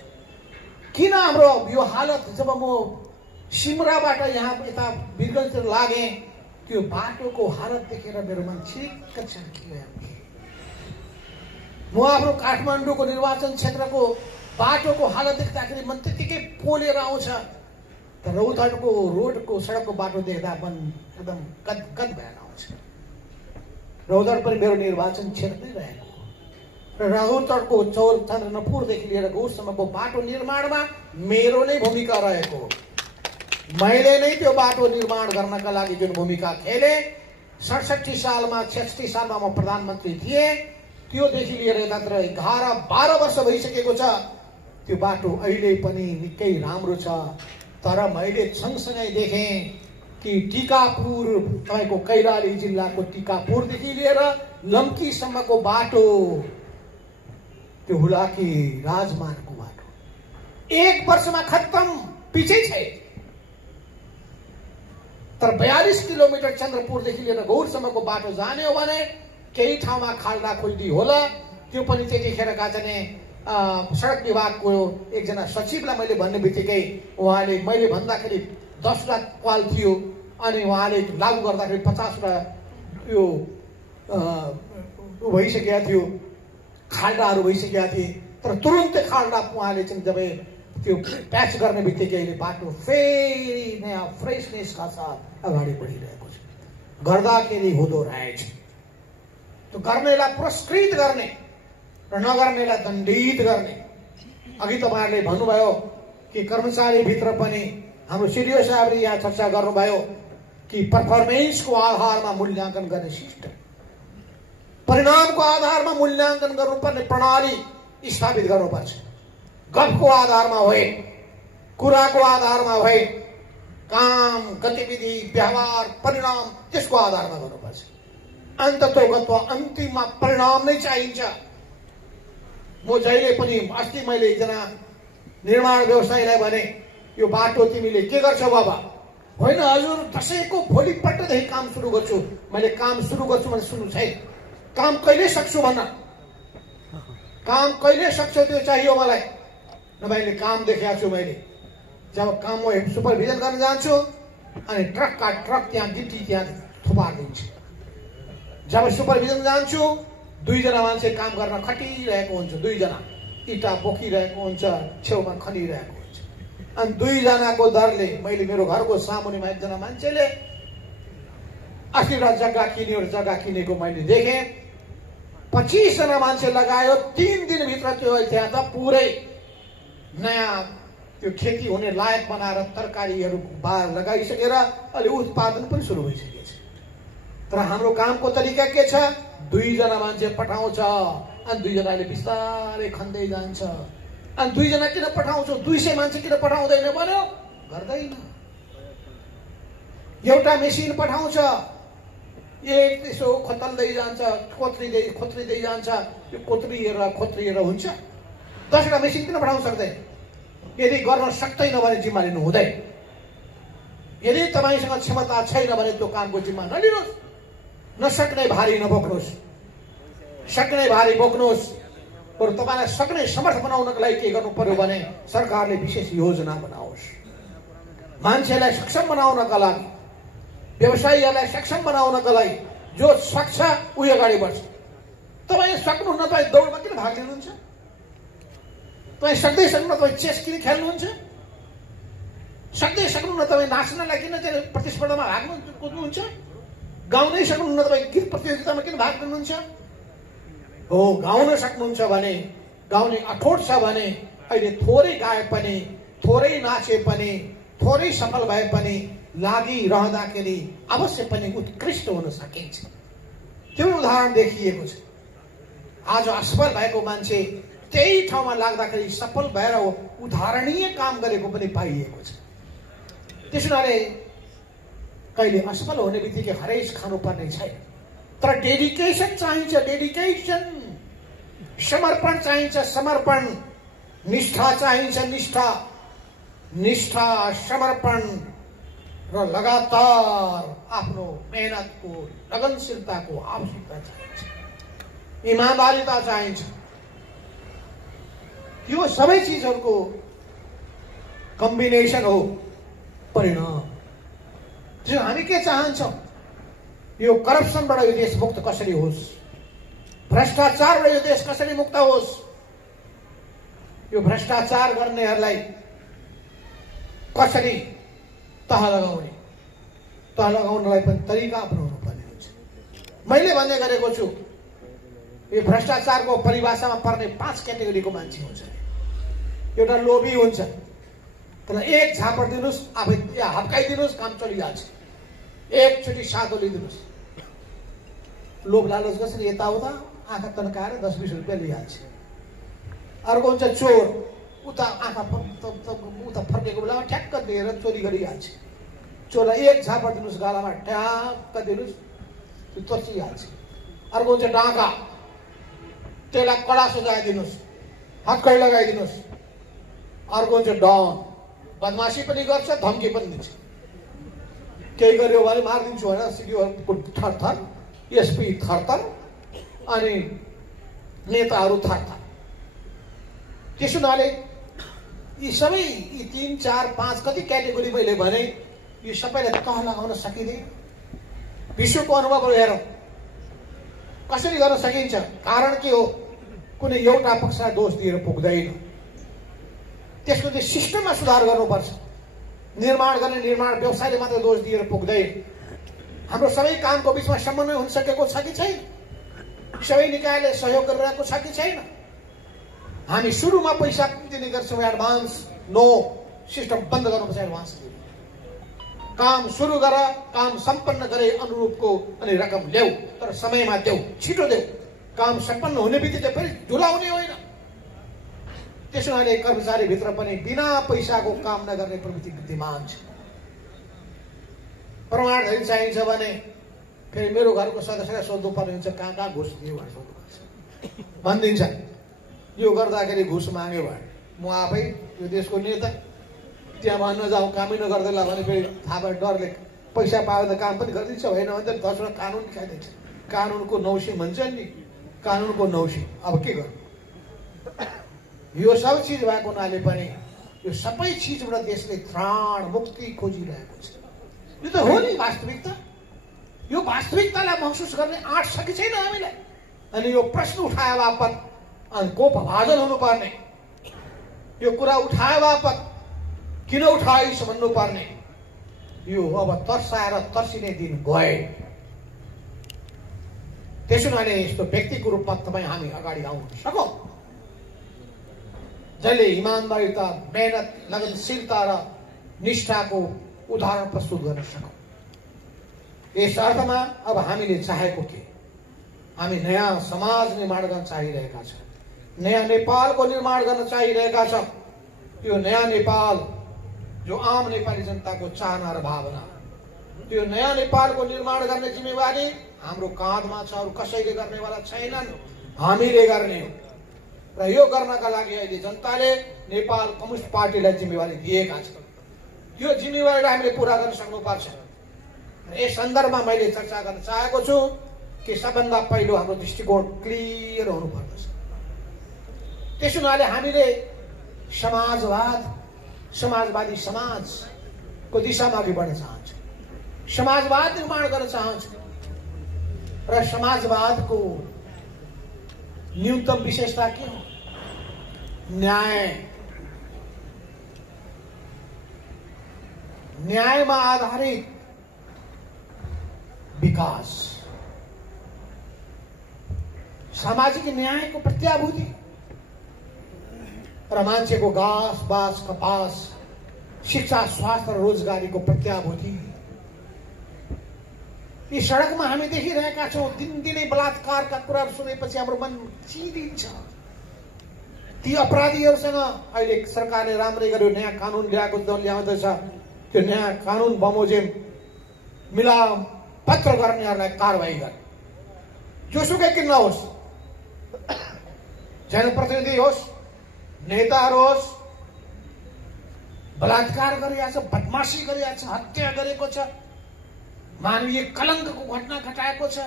किन हाम्रो यो हालत? जब म सिमराबाट यहाँ यता वीरगञ्जतिर लागेँ, त्यो बाटोको हालत देखेर मेरो मन छिक्क छर्कियो। म आफ्नो काठमाडौँको निर्वाचन क्षेत्रको बाटोको हालत देख्दाखेरि मन त्यतिकै पोलेर आउँछ। तर रौतहटको रोडको सडकको बाटो देख्दा मन एकदम गदगद भएर आउँछ। रौतहट पनि मेरो निर्वाचन क्षेत्र नै रहेको र रौतहटको चन्द्रनपुरदेखि लिएर गौरसम्मको बाटो निर्माणमा मेरो नै भूमिका रहेको। मैले नै त्यो बाटो निर्माण गर्नका लागि जुन भूमिका खेले, 67 सालमा 66 सालमा म प्रधानमन्त्री थिएँ, त्योदेखि लिएर यतातिर 11-12 वर्ष भइसकेको छ। त्यो बाटो अहिले पनि निकै राम्रो छ। तर मैले सँगसँगै देखेँ कि टिकापुर, तपाईँको कैलाली जिल्लाको टिकापुरदेखि लिएर लम्कीसम्मको बाटो, त्यो हुलाकी राजमार्गको बाटो 1 वर्षमा खत्तम, पिछै छैन। तर 42 किलोमिटर चन्द्रपुरदेखि लिएर गौरसम्मको बाटो जाने हो भने केही ठाउँमा खाल्डा खुल्डी होला। त्यो पनि त्यतिखेरका चाहिँ सडक विभागको एकजना सचिवलाई मैले भन्ने बित्तिकै उहाँले, मैले भन्दाखेरि 10वटा पाल थियो अनि उहाँले लागू गर्दाखेरि 50वटा यो भइसकेका थियो, खाल्डाहरू भइसकेका थिए। तर तुरुन्तै खाल्डा उहाँले चाहिँ जब त्यो प्याच गर्ने बित्तिकै बाटो फेरि नयाँ फ्रेसनेसका साथ अगाडि बढिरहेको छ। गर्दाखेरि हुँदो रहेछ। त्यो गर्नेलाई पुरस्कृत गर्ने र नगर्नेलाई दण्डित गर्ने। अघि तपाईँहरूले भन्नुभयो कि कर्मचारीभित्र पनि हाम्रो सिडिओ साहबले यहाँ चर्चा गर्नुभयो कि पर्फर्मेन्सको आधारमा मूल्याङ्कन गर्ने सिस्टम, परिणामको आधारमा मूल्याङ्कन गर्नुपर्ने प्रणाली स्थापित गर्नुपर्छ। गफको आधारमा भए, कुराको आधारमा भए, काम, गतिविधि, व्यवहार, परिणाम त्यसको आधारमा गर्नुपर्छ। अन्ततोगत्वा अन्तिममा परिणाम नै चाहिन्छ। म जहिले पनि, अस्ति मैले एकजना निर्माण व्यवसायीलाई भने, यो बाटो तिमीले के गर्छौ बाबा? होइन हजुर, दसैँको भोलिपल्टदेखि काम सुरु गर्छु। मैले काम सुरु गर्छु भने सुन्नु छैन, काम कहिले सक्छु भन्न, काम कहिले सक्छौ त्यो चाहियो मलाई। नभए काम देखाएको छु मैले। जब काम म सुपरभिजन गर्न जान्छु अनि ट्रकका ट्रक त्यहाँ गिट्टी त्यहाँ थुपारिदिन्छ। जब सुपरभिजन जान्छु 2 जना मान्छे काम गर्न खटिरहेको हुन्छ, 2 जना इटा बोकिरहेको हुन्छ, छेउमा खनिरहेको हुन्छ। अनि 2 जनाको दरले मैले मेरो घरको सामुन्नेमा एकजना मान्छेले अस्ति एउटा जग्गा किन्यो, जग्गा किनेको मैले देखेँ। 25 जना मान्छे लगायो, 3 दिनभित्र त्यो त्यहाँ त पुरै नयाँ त्यो खेती हुने लायक बनाएर तरकारीहरू बार लगाइसकेर अलि उत्पादन पनि सुरु भइसकेको छ। तर हाम्रो कामको तरिका के छ? 2 जना मान्छे पठाउँछ अनि 2 जनाले बिस्तारै खन्दै जान्छ। अनि 2 जना किन पठाउँछौ, 200 मान्छे किन पठाउँदैन भन्यो? गर्दैन। एउटा मेसिन पठाउँछ, एक त्यसो खोतल्दै जान्छ, खोत्रिँदै जान्छ। त्यो खोत्रिएर हुन्छ। 10वटा मेसिन किन पठाउन सक्दैन? यदि गर्न सक्दैन भने जिम्मा लिनु हुँदैन। यदि तपाईँसँग क्षमता छैन भने त्यो कामको जिम्मा नलिनुहोस्। नसक्ने भारी नबोक्नुहोस्, सक्ने भारी बोक्नुहोस्। बरु तपाईँलाई सक्ने समर्थ बनाउनको लागि के गर्नु पर्यो भने सरकारले विशेष योजना बनाओस्। मान्छेलाई सक्षम बनाउनका लागि, व्यवसायीहरूलाई सक्षम बनाउनका लागि जो सक्छ उही अगाडि बढ्छ। तपाईँ सक्नुहुन्न, तपाईँ दौडमा किन भाग लिनुहुन्छ? तपाईँ सक्दै सक्नुहुन्न, तपाईँ चेस किन खेल्नुहुन्छ? सक्दै सक्नुहुन्न, तपाईँ नाच्नलाई किन प्रतिस्पर्धामा भाग कुद्नुहुन्छ? गाउनै सक्नुहुन्न, तपाईँ गीत प्रतियोगितामा किन भाग लिनुहुन्छ? हो गाउन सक्नुहुन्छ भने, गाउने अठोट छ भने अहिले थोरै गाए पनि, थोरै नाचे पनि, थोरै सफल भए पनि लागिरहँदाखेरि अवश्य पनि उत्कृष्ट हुन सकिन्छ। त्यो उदाहरण देखिएको छ। आज असफल भएको मान्छे त्यही ठाउँमा लाग्दाखेरि सफल भएर उदाहरणीय काम गरेको पनि पाइएको छ। त्यसैले कहिले असफल हुने बित्तिकै हरेस खानुपर्ने छैन, तर डेडिकेसन चाहिन्छ, डेडिकेसन, समर्पण चाहिन्छ, समर्पण, निष्ठा चाहिन्छ, निष्ठा, निष्ठा, समर्पण र लगातार आफ्नो मेहनतको, लगनशीलताको आवश्यकता चाहिन्छ, इमानदारिता चाहिन्छ। यो सबै चिजहरूको कम्बिनेसन हो परिणाम। जो हामी के चाहन्छौँ, यो करप्सनबाट यो देश मुक्त कसरी होस्, भ्रष्टाचारबाट यो देश कसरी मुक्त होस्, यो भ्रष्टाचार गर्नेहरूलाई कसरी तह लगाउने, तह लगाउनलाई पनि तरिका अपनाउनु पर्ने हुन्छ। मैले भन्ने गरेको छु, यो भ्रष्टाचारको परिभाषामा पर्ने 5 क्याटेगोरीको मान्छे हुन्छ। एउटा लोभी हुन्छ, तर एक झापड दिनुहोस्, आफै हप्काइदिनुहोस्, काम चलिहाल्छ, एकचोटि सातो लिइदिनुहोस्। लोभ लालच कसरी यताउता आँखा तन्काएर 10-20 रुपियाँ लिइहाल्छ। अर्को हुन्छ चोर, उता आँखा उता फर्केको बेलामा ठ्याक्क दिएर चोरी गरिहाल्छ। चोरलाई एक झापड दिनुहोस्, गालामा ठ्याक्क दिनुहोस्, त्यो तर्सिहाल्छ। अर्को हुन्छ डाँका, त्यसलाई कडा सजाइदिनुहोस्, हक्कै लगाइदिनुहोस्। अर्को हुन्छ डन, बदमासी पनि गर्छ, धम्की पनि दिन्छ। केही गर्यो भने मारिदिन्छु होइन, सिडिओको थरथर, एसपी थरथर, अनि नेताहरू थरथर। त्यसो हुनाले यी सबै, यी 3, 4, 5 कति क्याटेगोरी मैले भने, यो सबैलाई तह लगाउन सकिँदैन। विश्वको अनुभवहरू हेरौँ, कसरी गर्न सकिन्छ। कारण के हो, कुनै एउटा पक्षलाई दोष दिएर पुग्दैन। त्यसको चाहिँ सिस्टममा सुधार गर्नुपर्छ। निर्माण गर्ने निर्माण व्यवसायले मात्र दोष दिएर पुग्दैन। हाम्रो सबै कामको बिचमा समन्वय हुन सकेको छ कि छैन, सबै निकायले सहयोग गरिरहेको छ कि छैन। हामी सुरुमा पैसा दिने गर्छौँ एडभान्स, नो, सिस्टम बन्द गर्नुपर्छ एडभान्स दिने। काम सुरु गर, काम सम्पन्न गरे अनुरूपको अनि रकम ल्याऊ, तर समयमा देऊ, छिटो देऊ। काम सम्पन्न हुने बित्तिकै फेरि ढुलाउने होइन। त्यसो हुनाले कर्मचारीभित्र पनि बिना पैसाको काम नगर्ने प्रवृत्ति विद्यमान छ। प्रमाणहरू चाहिन्छ भने फेरि मेरो घरको सदस्यलाई सोध्नुपर्ने हुन्छ, कहाँ कहाँ घुस दियो भनेर सोध्नुपर्छ। भनिदिन्छ यो गर्दाखेरि घुस माग्यो भने म आफै यो देशको नेता, त्यहाँ भन्न जाउँ कामै नगर्दैला भने फेरि थाहा भयो, डरले पैसा पायो भने काम पनि गरिदिन्छ, होइन भने त 10 वटा कानुन निकालिदिन्छ। कानुनको नौसी भन्छ नि, कानुनको नौसी। अब के गर्नु, यो सब चिज भएको हुनाले पनि यो सबै चिजबाट देशले त्राण मुक्ति खोजिरहेको छ। यो त हो नि वास्तविकता। यो वास्तविकतालाई महसुस गर्ने आँट छ कि छैन हामीलाई। अनि यो प्रश्न उठाए बापत अनि कोपभाजन हुनुपर्ने, यो कुरा उठाए बापत किन उठाइस भन्नुपर्ने, यो अब तर्साएर तर्सिने दिन गए। त्यसो हुनाले यस्तो व्यक्तिको रूपमा तपाईँ हामी अगाडि आउन सकौँ, जसले इमानदारिता, मेहनत, लगनशीलता र निष्ठाको उदाहरण प्रस्तुत गर्न सकौँ। यस अर्थमा अब हामीले चाहेको के, हामी नयाँ समाज निर्माण गर्न चाहिरहेका छौँ, नयाँ नेपालको निर्माण गर्न चाहिरहेका छौँ। यो नयाँ नेपाल जो आम नेपाली जनताको चाहना र भावना, त्यो नयाँ नेपालको निर्माण गर्ने जिम्मेवारी हाम्रो काँधमा छ। अरू कसैले गर्नेवाला छैनन्, हामीले गर्ने हो। र यो गर्नका लागि अहिले जनताले नेपाल कम्युनिस्ट पार्टीलाई जिम्मेवारी दिएका छन्। यो जिम्मेवारीलाई हामीले पुरा गर्न सक्नुपर्छ। यस सन्दर्भमा मैले चर्चा गर्न चाहेको छु कि सबभन्दा पहिलो हाम्रो दृष्टिकोण क्लियर हुनुपर्दछ। त्यसो हुनाले हामीले समाजवाद, समाजवादी समाजको दिशामा अघि बढ्न चाहन्छौँ, समाजवाद निर्माण गर्न चाहन्छौँ। र समाजवादको न्यूनतम विशेषता के हो? न्याय। न्यायमा आधारित विकास, सामाजिक न्यायको प्रत्याभूति र मान्छेको घाँस बास कपास शिक्षा स्वास्थ्य र रोजगारीको प्रत्याभूति। यी सडकमा हामी देखिरहेका छौँ, दिनदिनै बलात्कारका कुराहरू सुनेपछि हाम्रो मन चिरिन्छ। ती अपराधीहरूसँग अहिले सरकारले राम्रै गर्यो, नयाँ कानुन ल्याउँदैछ। त्यो नयाँ कानुन बमोजिम मिलापत्र गर्नेहरूलाई कारवाही गर्ने, जोसुकै किन नहोस्, जनप्रतिनिधि होस्, नेताहरू होस्, बलात्कार गरिरहेको छ, बदमासी गरिरहेको छ, हत्या गरेको छ, मानवीय कलङ्कको घटना घटाएको छ,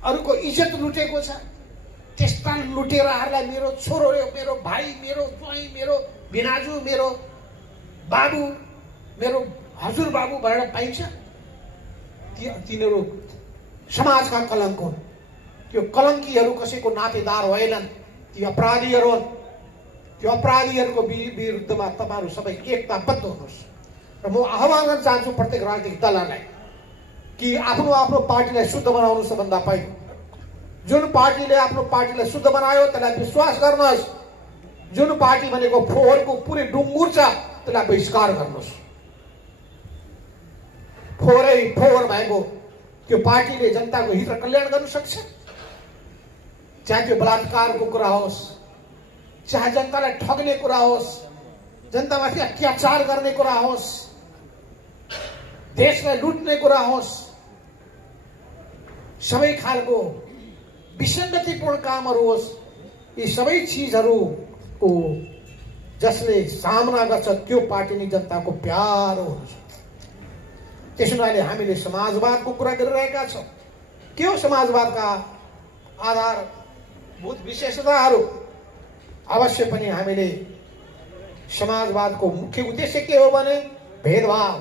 अरूको इज्जत लुटेको छ, त्यस्ता लुटेराहरूलाई मेरो छोरो, मेरो भाइ, मेरो ज्वाइँ, मेरो भिनाजु, मेरो बाबु, मेरो हजुरबाबु भएर पाइन्छ? तिनीहरू समाजका कलङ्क हुन्। त्यो कलङ्कीहरू कसैको नातेदार होइनन्, ती अपराधीहरू हुन्। त्यो अपराधीहरूको विरुद्धमा तपाईँहरू सबै एकताबद्ध हुनुहोस्। र म आह्वान गर्न चाहन्छु प्रत्येक राजनीतिक दलहरूलाई कि आफ्नो आफ्नो पार्टीलाई शुद्ध बनाउनु सबभन्दा पहिलो। जुन पार्टीले आफ्नो पार्टीलाई शुद्ध बनायो त्यसलाई विश्वास गर्नुहोस्। जुन पार्टी भनेको फोहोरको पुरै डुङ्गुर छ त्यसलाई बहिष्कार गर्नुहोस्। फोहोरै फोहोर भएको त्यो पार्टीले जनताको हित र कल्याण गर्न सक्छ? चाहे त्यो बलात्कारको कुरा होस्, चाहे जनतालाई ठग्ने कुरा होस्, जनतामाथि अत्याचार गर्ने कुरा होस्, देशलाई लुट्ने कुरा होस्, सबै खालको विसङ्गतिपूर्ण कामहरू होस्, यी सबै चिजहरूको जसले सामना गर्छ त्यो पार्टी नै जनताको प्यारो हुन्छ। त्यसो हुनाले हामीले समाजवादको कुरा गरिरहेका छौँ। के हो समाजवादका आधारभूत विशेषताहरू? अवश्य पनि हामीले समाजवादको मुख्य उद्देश्य के हो भने भेदभाव,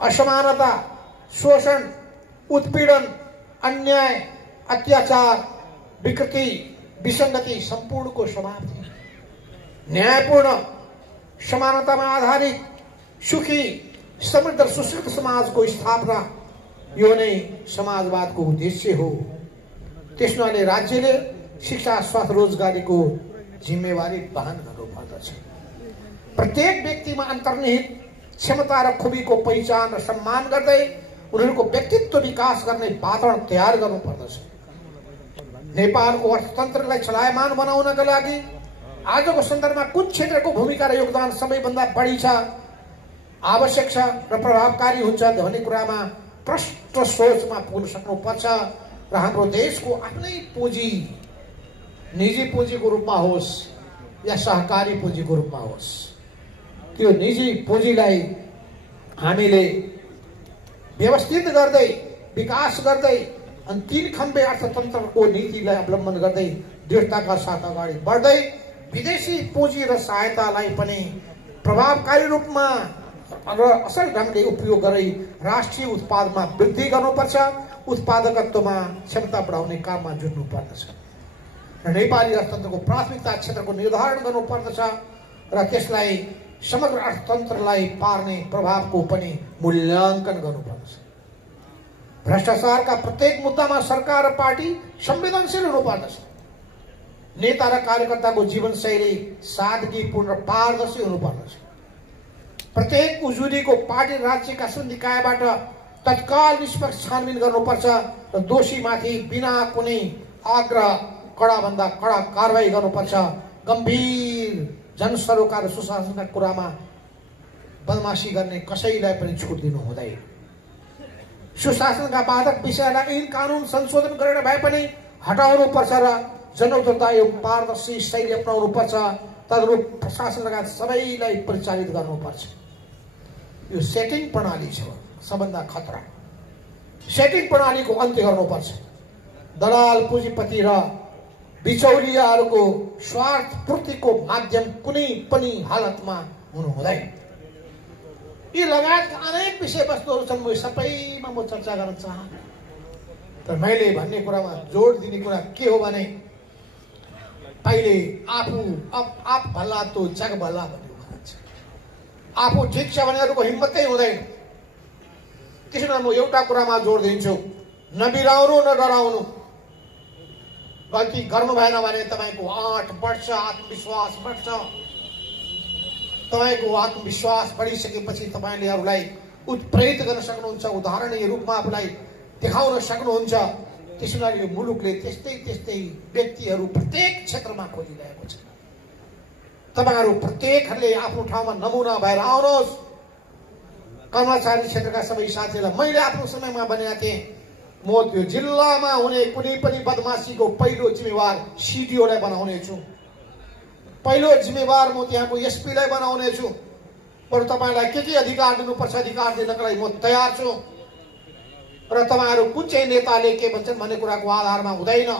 असमानता, शोषण, उत्पीडन, अन्याय, अत्याचार, विकृति, विसङ्गति सम्पूर्णको समाप्ति, न्यायपूर्ण, समानतामा आधारित, सुखी, समृद्ध र सुशील समाजको स्थापना, यो नै समाजवादको उद्देश्य हो। त्यसैले राज्यले शिक्षा, स्वास्थ्य, रोजगारीको जिम्मेवारी वहन गर्नुपर्दछ। प्रत्येक व्यक्तिमा अन्तर्निहित क्षमता र खुबीको पहिचान र सम्मान गर्दै उनीहरूको व्यक्तित्व विकास गर्ने वातावरण तयार गर्नुपर्दछ। नेपालको अर्थतन्त्रलाई चलायमान बनाउनका लागि आजको सन्दर्भमा कुन क्षेत्रको भूमिका र योगदान सबैभन्दा बढी छ, आवश्यक छ र प्रभावकारी हुन्छ भन्ने कुरामा प्रष्ट सोचमा पुग्न सक्नुपर्छ। र हाम्रो देशको आफ्नै पुँजी, निजी पुँजीको रूपमा होस् या सहकारी पुँजीको रूपमा होस्, त्यो निजी पुँजीलाई हामीले व्यवस्थित गर्दै, विकास गर्दै अनि तीन खम्बे अर्थतन्त्रको नीतिलाई अवलम्बन गर्दै दृढताका साथ अगाडि बढ्दै विदेशी पुँजी र सहायतालाई पनि प्रभावकारी रूपमा र असल ढङ्गले उपयोग गरी राष्ट्रिय उत्पादनमा वृद्धि गर्नुपर्छ। उत्पादकत्वमा क्षमता बढाउने काममा जुट्नुपर्दछ र नेपाली अर्थतन्त्रको प्राथमिकता क्षेत्रको निर्धारण गर्नुपर्दछ र त्यसलाई समग्र अर्थतन्त्रलाई पार्ने प्रभावको पनि मूल्याङ्कन गर्नुपर्दछ। भ्रष्टाचारका प्रत्येक मुद्दामा सरकार र पार्टी संवेदनशील हुनुपर्दछ। नेता र कार्यकर्ताको जीवनशैली सादगीपूर्ण र पारदर्शी हुनुपर्दछ। प्रत्येक उजुरीको पार्टी राज्यका निकायबाट तत्काल निष्पक्ष छानबिन गर्नुपर्छ र दोषीमाथि बिना कुनै आग्रह कडाभन्दा कडा कारवाही गर्नुपर्छ। गम्भीर जनसरोकार र सुशासनका कुरामा बदमासी गर्ने कसैलाई पनि छुट दिनु हुँदैन। सुशासनका बाधक विषयलाई ऐन कानुन संशोधन गरेर भए पनि हटाउनुपर्छ र जनौधता एवं पारदर्शी शैली अपनाउनुपर्छ। तदनुरूप प्रशासन लगायत सबैलाई परिचालित गर्नुपर्छ। यो सेटिङ प्रणाली छ सबभन्दा खतरा। सेटिङ प्रणालीको अन्त्य गर्नुपर्छ। दलाल, पुँजीपति र बिचौलियाहरूको स्वार्थ पूर्तिको माध्यम कुनै पनि हालतमा हुनु हुँदैन। यी लगायतका अनेक विषयवस्तुहरू छन्, म सबैमा म चर्चा गर्न चाहन्छु। तर मैले भन्ने कुरामा जोड दिने कुरा के हो भने पहिले आप भल्ला तो जग भल्ला भन्ने भन्छ। आफू ठिक छ भने अरूको हिम्मतै हुँदैन। त्यसैले म एउटा कुरामा जोड दिन्छु, नबिराउनु न डराउनु। गल्ती गर्नु भएन भने तपाईको 8 वर्ष आत्मविश्वास बढ्छ। तपाईको आत्मविश्वास बढिसकेपछि तपाईले अरूलाई उत्प्रेरित गर्न सक्नुहुन्छ, उदाहरणीय रूपमा आफूलाई देखाउन सक्नुहुन्छ। त्यसैले यो मुलुकले त्यस्तै व्यक्तिहरू प्रत्येक क्षेत्रमा खोजिरहेको छ। तपाईहरु प्रत्येकले आफ्नो ठाउँमा नमुना भएर आउनुहोस्। कर्मचारी क्षेत्रका सबै साथीहरूलाई मैले आफ्नो समयमा भनेको थिएँ, म त्यो जिल्लामा हुने कुनै पनि बदमाशीको पहिलो जिम्मेवार सिडिओलाई बनाउने छु, पहिलो जिम्मेवार म त्यहाँको एसपीलाई बनाउने छु। बरु तपाईलाई के अधिकार दिनुपर्छ अधिकार दिनको लागि म तयार छु। र तपाईहरु कुन चाहिँ नेताले के भन्छन् भन्ने कुराको आधारमा हुँदैन,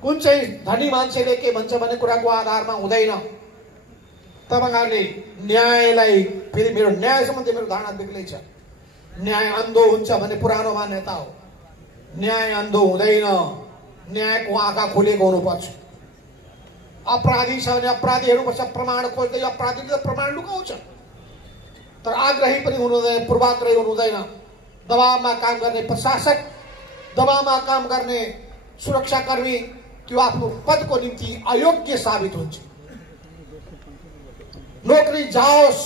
कुन चाहिँ धनी मान्छेले के भन्छ भन्ने कुराको आधारमा हुँदैन। तपाईहरुले न्यायलाई, फेरि मेरो न्याय सम्बन्धी मेरो धारणा बेग्लै छ। न्याय अन्धो हुन्छ भन्ने पुरानो मान्यता हो। न्याय अन्धो हुँदैन, न्यायको आँखा खुलेको हुनुपर्छ। अपराधी छ भने अपराधीहरूबाट प्रमाण खोज्दै अपराधीले प्रमाण लुकाउँछ, तर आग्रही पनि हुनु हुँदैन, पूर्वाग्रही हुनु हुँदैन। दबावमा काम गर्ने प्रशासक, दबावमा काम गर्ने सुरक्षाकर्मी त्यो आफ्नो पदको निम्ति अयोग्य साबित हुन्छ। नोकरी जाओस्,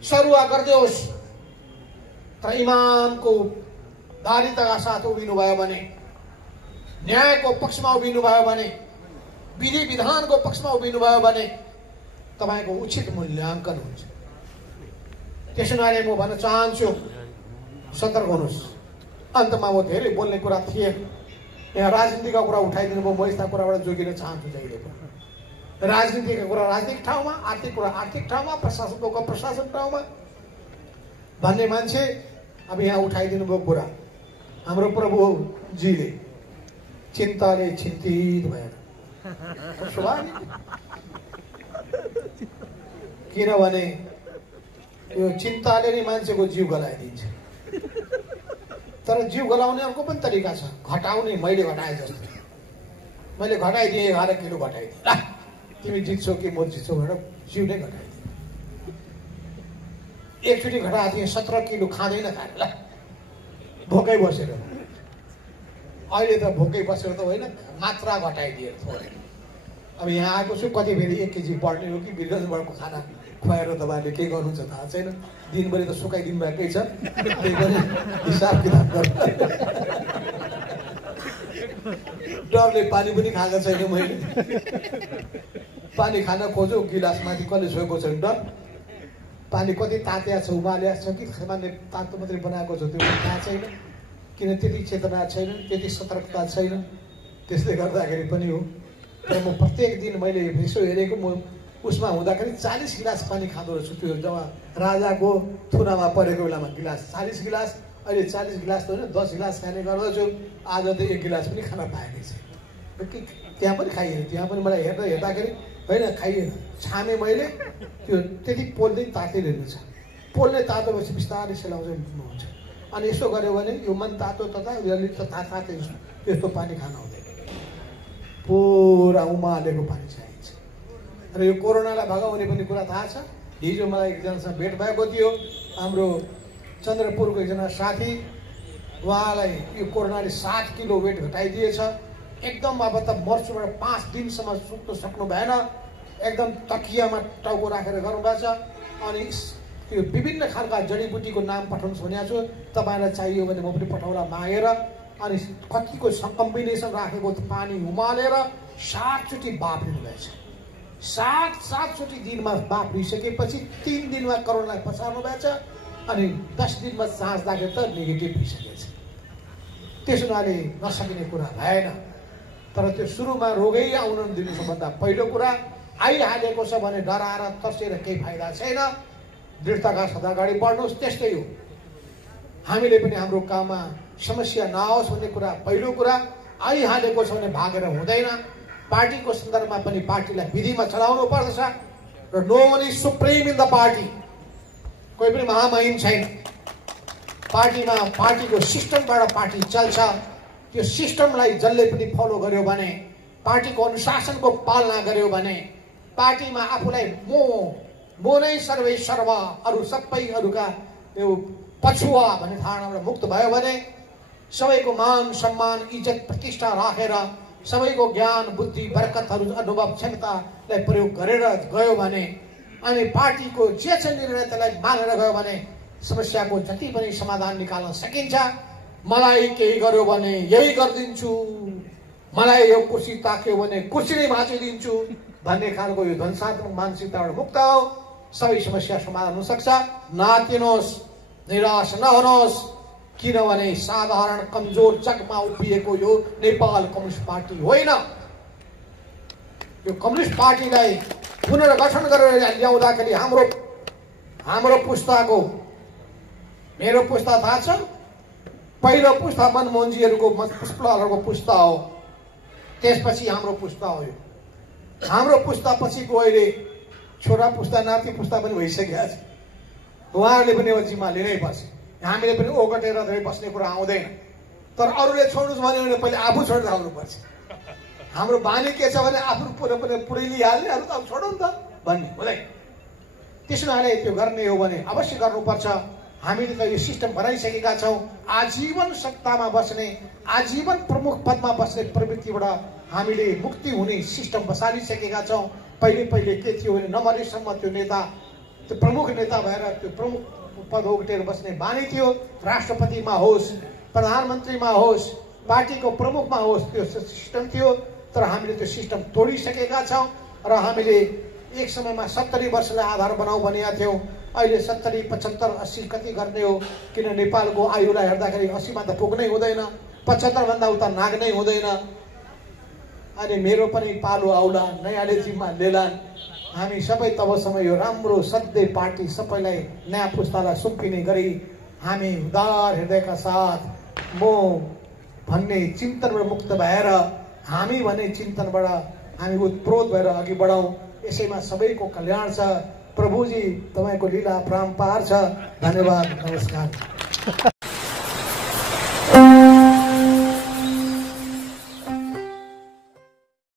सरुवा गरिदियोस्, तर इमानको धारिताका साथ उभिनु भयो भने, न्यायको पक्षमा उभिनु भयो भने, विधि विधानको पक्षमा उभिनु भयो भने तपाईको उचित मूल्याङ्कन हुन्छ। त्यसैले म भन्न चाहन्छु, सतर्क हुनुहोस्। अन्तमा म धेरै बोल्ने कुरा थिएन, यहाँ राजनीतिका कुरा उठाइदिनु भयो, म यस्ता कुराबाट जोगिन चाहन्छु। जहिले राजनीतिका कुरा राजनीतिक ठाउँमा, आर्थिक कुरा आर्थिक ठाउँमा, प्रशासनको प्रशासन ठाउँमा भन्ने मान्छे अब यहाँ उठाइदिनु भयो कुरा। हाम्रो प्रभुजीले चिन्ताले चिन्तित भएर, किनभने यो चिन्ताले नै मान्छेको जीव गलाइदिन्छ। तर जीव गलाउने अर्को पनि तरिका छ, घटाउने। मैले घटाए जस्तो, मैले घटाइदिएँ 11 किलो घटाइदिएँ, ल तिमी जित्छौ कि म जित्छौ भनेर जीव नै घटाइदिएँ। एकचोटि घटाएको थिएँ 17 किलो, खाँदैन खाएर, ल भोकै बसेर। अहिले त भोकै बसेर त होइन, मात्रा घटाइदिए थोरै। अब यहाँ आएको छु, कति फेरि 1 केजी बढ्ने हो कि बिरगन्जबाटको खाना खुवाएर तपाईँहरूले के गर्नुहुन्छ थाहा छैन। दिनभरि त सुकाइदिनु भएकै छ, त्यही पनि हिसाब किताब गर्नु। डरले पानी पनि खाएको छैन मैले। पानी खान खोज्यो, गिलासमाथि कसले छोएको छैन, डर। पानी कति तात्या छ, उमाल्या छ कि सामान्य तातो मात्रै बनाएको छ, त्यो थाहा छैन। किन त्यति चेतना छैन, त्यति सतर्कता छैन, त्यसले गर्दाखेरि पनि हो। र म प्रत्येक दिन मैले यसो हेरेको, म उसमा हुँदाखेरि 40 गिलास पानी खाँदो रहेछु। त्यो जब राजाको थुनामा परेको बेलामा गिलास 40 गिलास, अहिले 40 गिलास त होइन 10 गिलास खाने गर्दछु। आज त 1 गिलास पनि खान पाएकै छैन। त्यहाँ पनि खाइएन, त्यहाँ पनि मलाई हेर्दाखेरि होइन खाइएन। छामे मैले, त्यो त्यति पोल्दै तातै रहेछ। पोल्ने तातो भएपछि बिस्तारै सेलाउँदै हुन्छ। अनि यसो गर्यो भने यो मन तातो तथा तातै त्यस्तो पानी खान हुँदैन, पुरा उमालेको पानी चाहिन्छ। र यो कोरोनालाई भगाउने पनि कुरा थाहा छ। हिजो मलाई एकजनासँग भेट भएको थियो, हाम्रो चन्द्रपुरको एकजना साथी, उहाँलाई यो कोरोनाले 7 किलो वेट घटाइदिएछ। एकदम अब त मर्चुबाट 5 दिनसम्म सुत्न सक्नु भएन, एकदम तकियामा टाउको राखेर गर्नुभएको छ। अनि त्यो विभिन्न खालका जडीबुटीको नाम पठाउनुहोस् भनेको छु, तपाईँलाई चाहियो भने म पनि पठाउला मागेर। अनि कतिको कम्बिनेसन राखेको पानी उमालेर 7 चोटि बाफ लिनुभएछ। 7 चोटि दिनमा बाफ लिइसकेपछि 3 दिनमा कोरोनालाई पछार्नु भएछ। अनि 10 दिनमा जाँच्दाखेरि त नेगेटिभ भइसकेछ। त्यसो हुनाले नसकिने कुरा भएन। तर त्यो सुरुमा रोगै आउन दिनु सबभन्दा पहिलो कुरा। आइहालेको छ भने डराएर तर्सेर केही फाइदा छैन। दृढताका साथ अगाडि बढ्नुहोस्। त्यस्तै हो, हामीले पनि हाम्रो काममा समस्या नआओस् भन्ने कुरा पहिलो कुरा। आइहालेको छ भने भागेर हुँदैन। पार्टीको सन्दर्भमा पनि पार्टीलाई विधिमा चलाउनु पर्दछ। र no one is supreme in the party, कोही पनि महामहिम छैन। पार्टीमा पार्टीको सिस्टमबाट पार्टी चल्छ। त्यो सिस्टमलाई जसले पनि फलो गर्यो भने, पार्टीको अनुशासनको पालना गर्यो भने, पार्टीमा आफूलाई म नै सर्वै सर्व, अरू सबै अरूका यो पछुवा भन्ने धारणाबाट मुक्त भयो भने सबैको मान सम्मान इज्जत प्रतिष्ठा राखेर सबैको ज्ञान बुद्धि बरकतहरू अनुभव क्षमतालाई प्रयोग गरेर गयो भने अनि पार्टीको जे छ निर्णय त्यसलाई मानेर गयो भने समस्याको जति पनि समाधान निकाल्न सकिन्छ। मलाई केही गर्यो भने यही गरिदिन्छु, मलाई यो कुर्सी ताक्यो भने कुर्सी नै भाँचिदिन्छु भन्ने खालको यो ध्वंसात्मक मानसिकताबाट मुक्त हो। सबै समस्या समाधान हुन सक्छ। नातिनुहोस्, निराश नहुनुहोस्, किनभने साधारण कमजोर जगमा उभिएको यो नेपाल कम्युनिस्ट पार्टी होइन। यो कम्युनिस्ट पार्टीलाई पुनर्गठन गरेर ल्याउँदाखेरि हाम्रो पुस्ताको, मेरो पुस्ता थाहा छ, पहिलो पुस्ता मनमोहनजीहरूको पुष्पलालहरूको पुस्ता हो, त्यसपछि हाम्रो पुस्ता हो। यो हाम्रो पुस्ता पछिको अहिले छोरा पुस्ता नाति पुस्ता पनि भइसकेका छ। उहाँहरूले पनि अब जिम्मा लिनै पर्छ। हामीले पनि ओगटेर धेरै बस्ने कुरा आउँदैन। तर अरूले छोड्नुहोस् भन्यो भने पहिले आफू छोडेर आउनुपर्छ। हाम्रो बानी के छ भने आफू पुरै लिइहाल्ने, अरू त अब छोडौँ त भन्ने हुँदैन। त्यसो भए त्यो गर्ने हो भने अवश्य गर्नुपर्छ। हामीले त यो सिस्टम बनाइसकेका छौँ। आजीवन सत्तामा बस्ने, आजीवन प्रमुख पदमा बस्ने प्रवृत्तिबाट हामीले मुक्ति हुने सिस्टम बसालिसकेका छौँ। पहिले के थियो भने नमरेसम्म त्यो नेता, त्यो प्रमुख नेता भएर त्यो प्रमुख पद ओगटेर बस्ने बानी थियो। राष्ट्रपतिमा होस्, प्रधानमन्त्रीमा होस्, पार्टीको प्रमुखमा होस्, त्यो सिस्टम थियो। तर हामीले त्यो सिस्टम तोडिसकेका छौँ र हामीले एक समयमा 70 वर्षलाई आधार बनाऊ भनेका थियौँ। अहिले 70, 75, 80 कति गर्ने हो? किन नेपालको आयुलाई हेर्दाखेरि 80मा त पुग्नै हुँदैन, 75 भन्दा उता नाग्नै हुँदैन। अनि मेरो पनि पालो आउला, नयाँले जिम्मा लेलान्। हामी सबै तबसम्म यो राम्रो सधैँ पार्टी सबैलाई नयाँ पुस्तालाई सुम्पिने गरी हामी उदार हृदयका साथ म भन्ने चिन्तनबाट मुक्त भएर, हामी भन्ने चिन्तनबाट हामी उत्प्रोत भएर अघि बढौँ। यसैमा सबैको कल्याण छ। प्रभुजी तपाईँको लीला परम्पार छ। धन्यवाद, नमस्कार।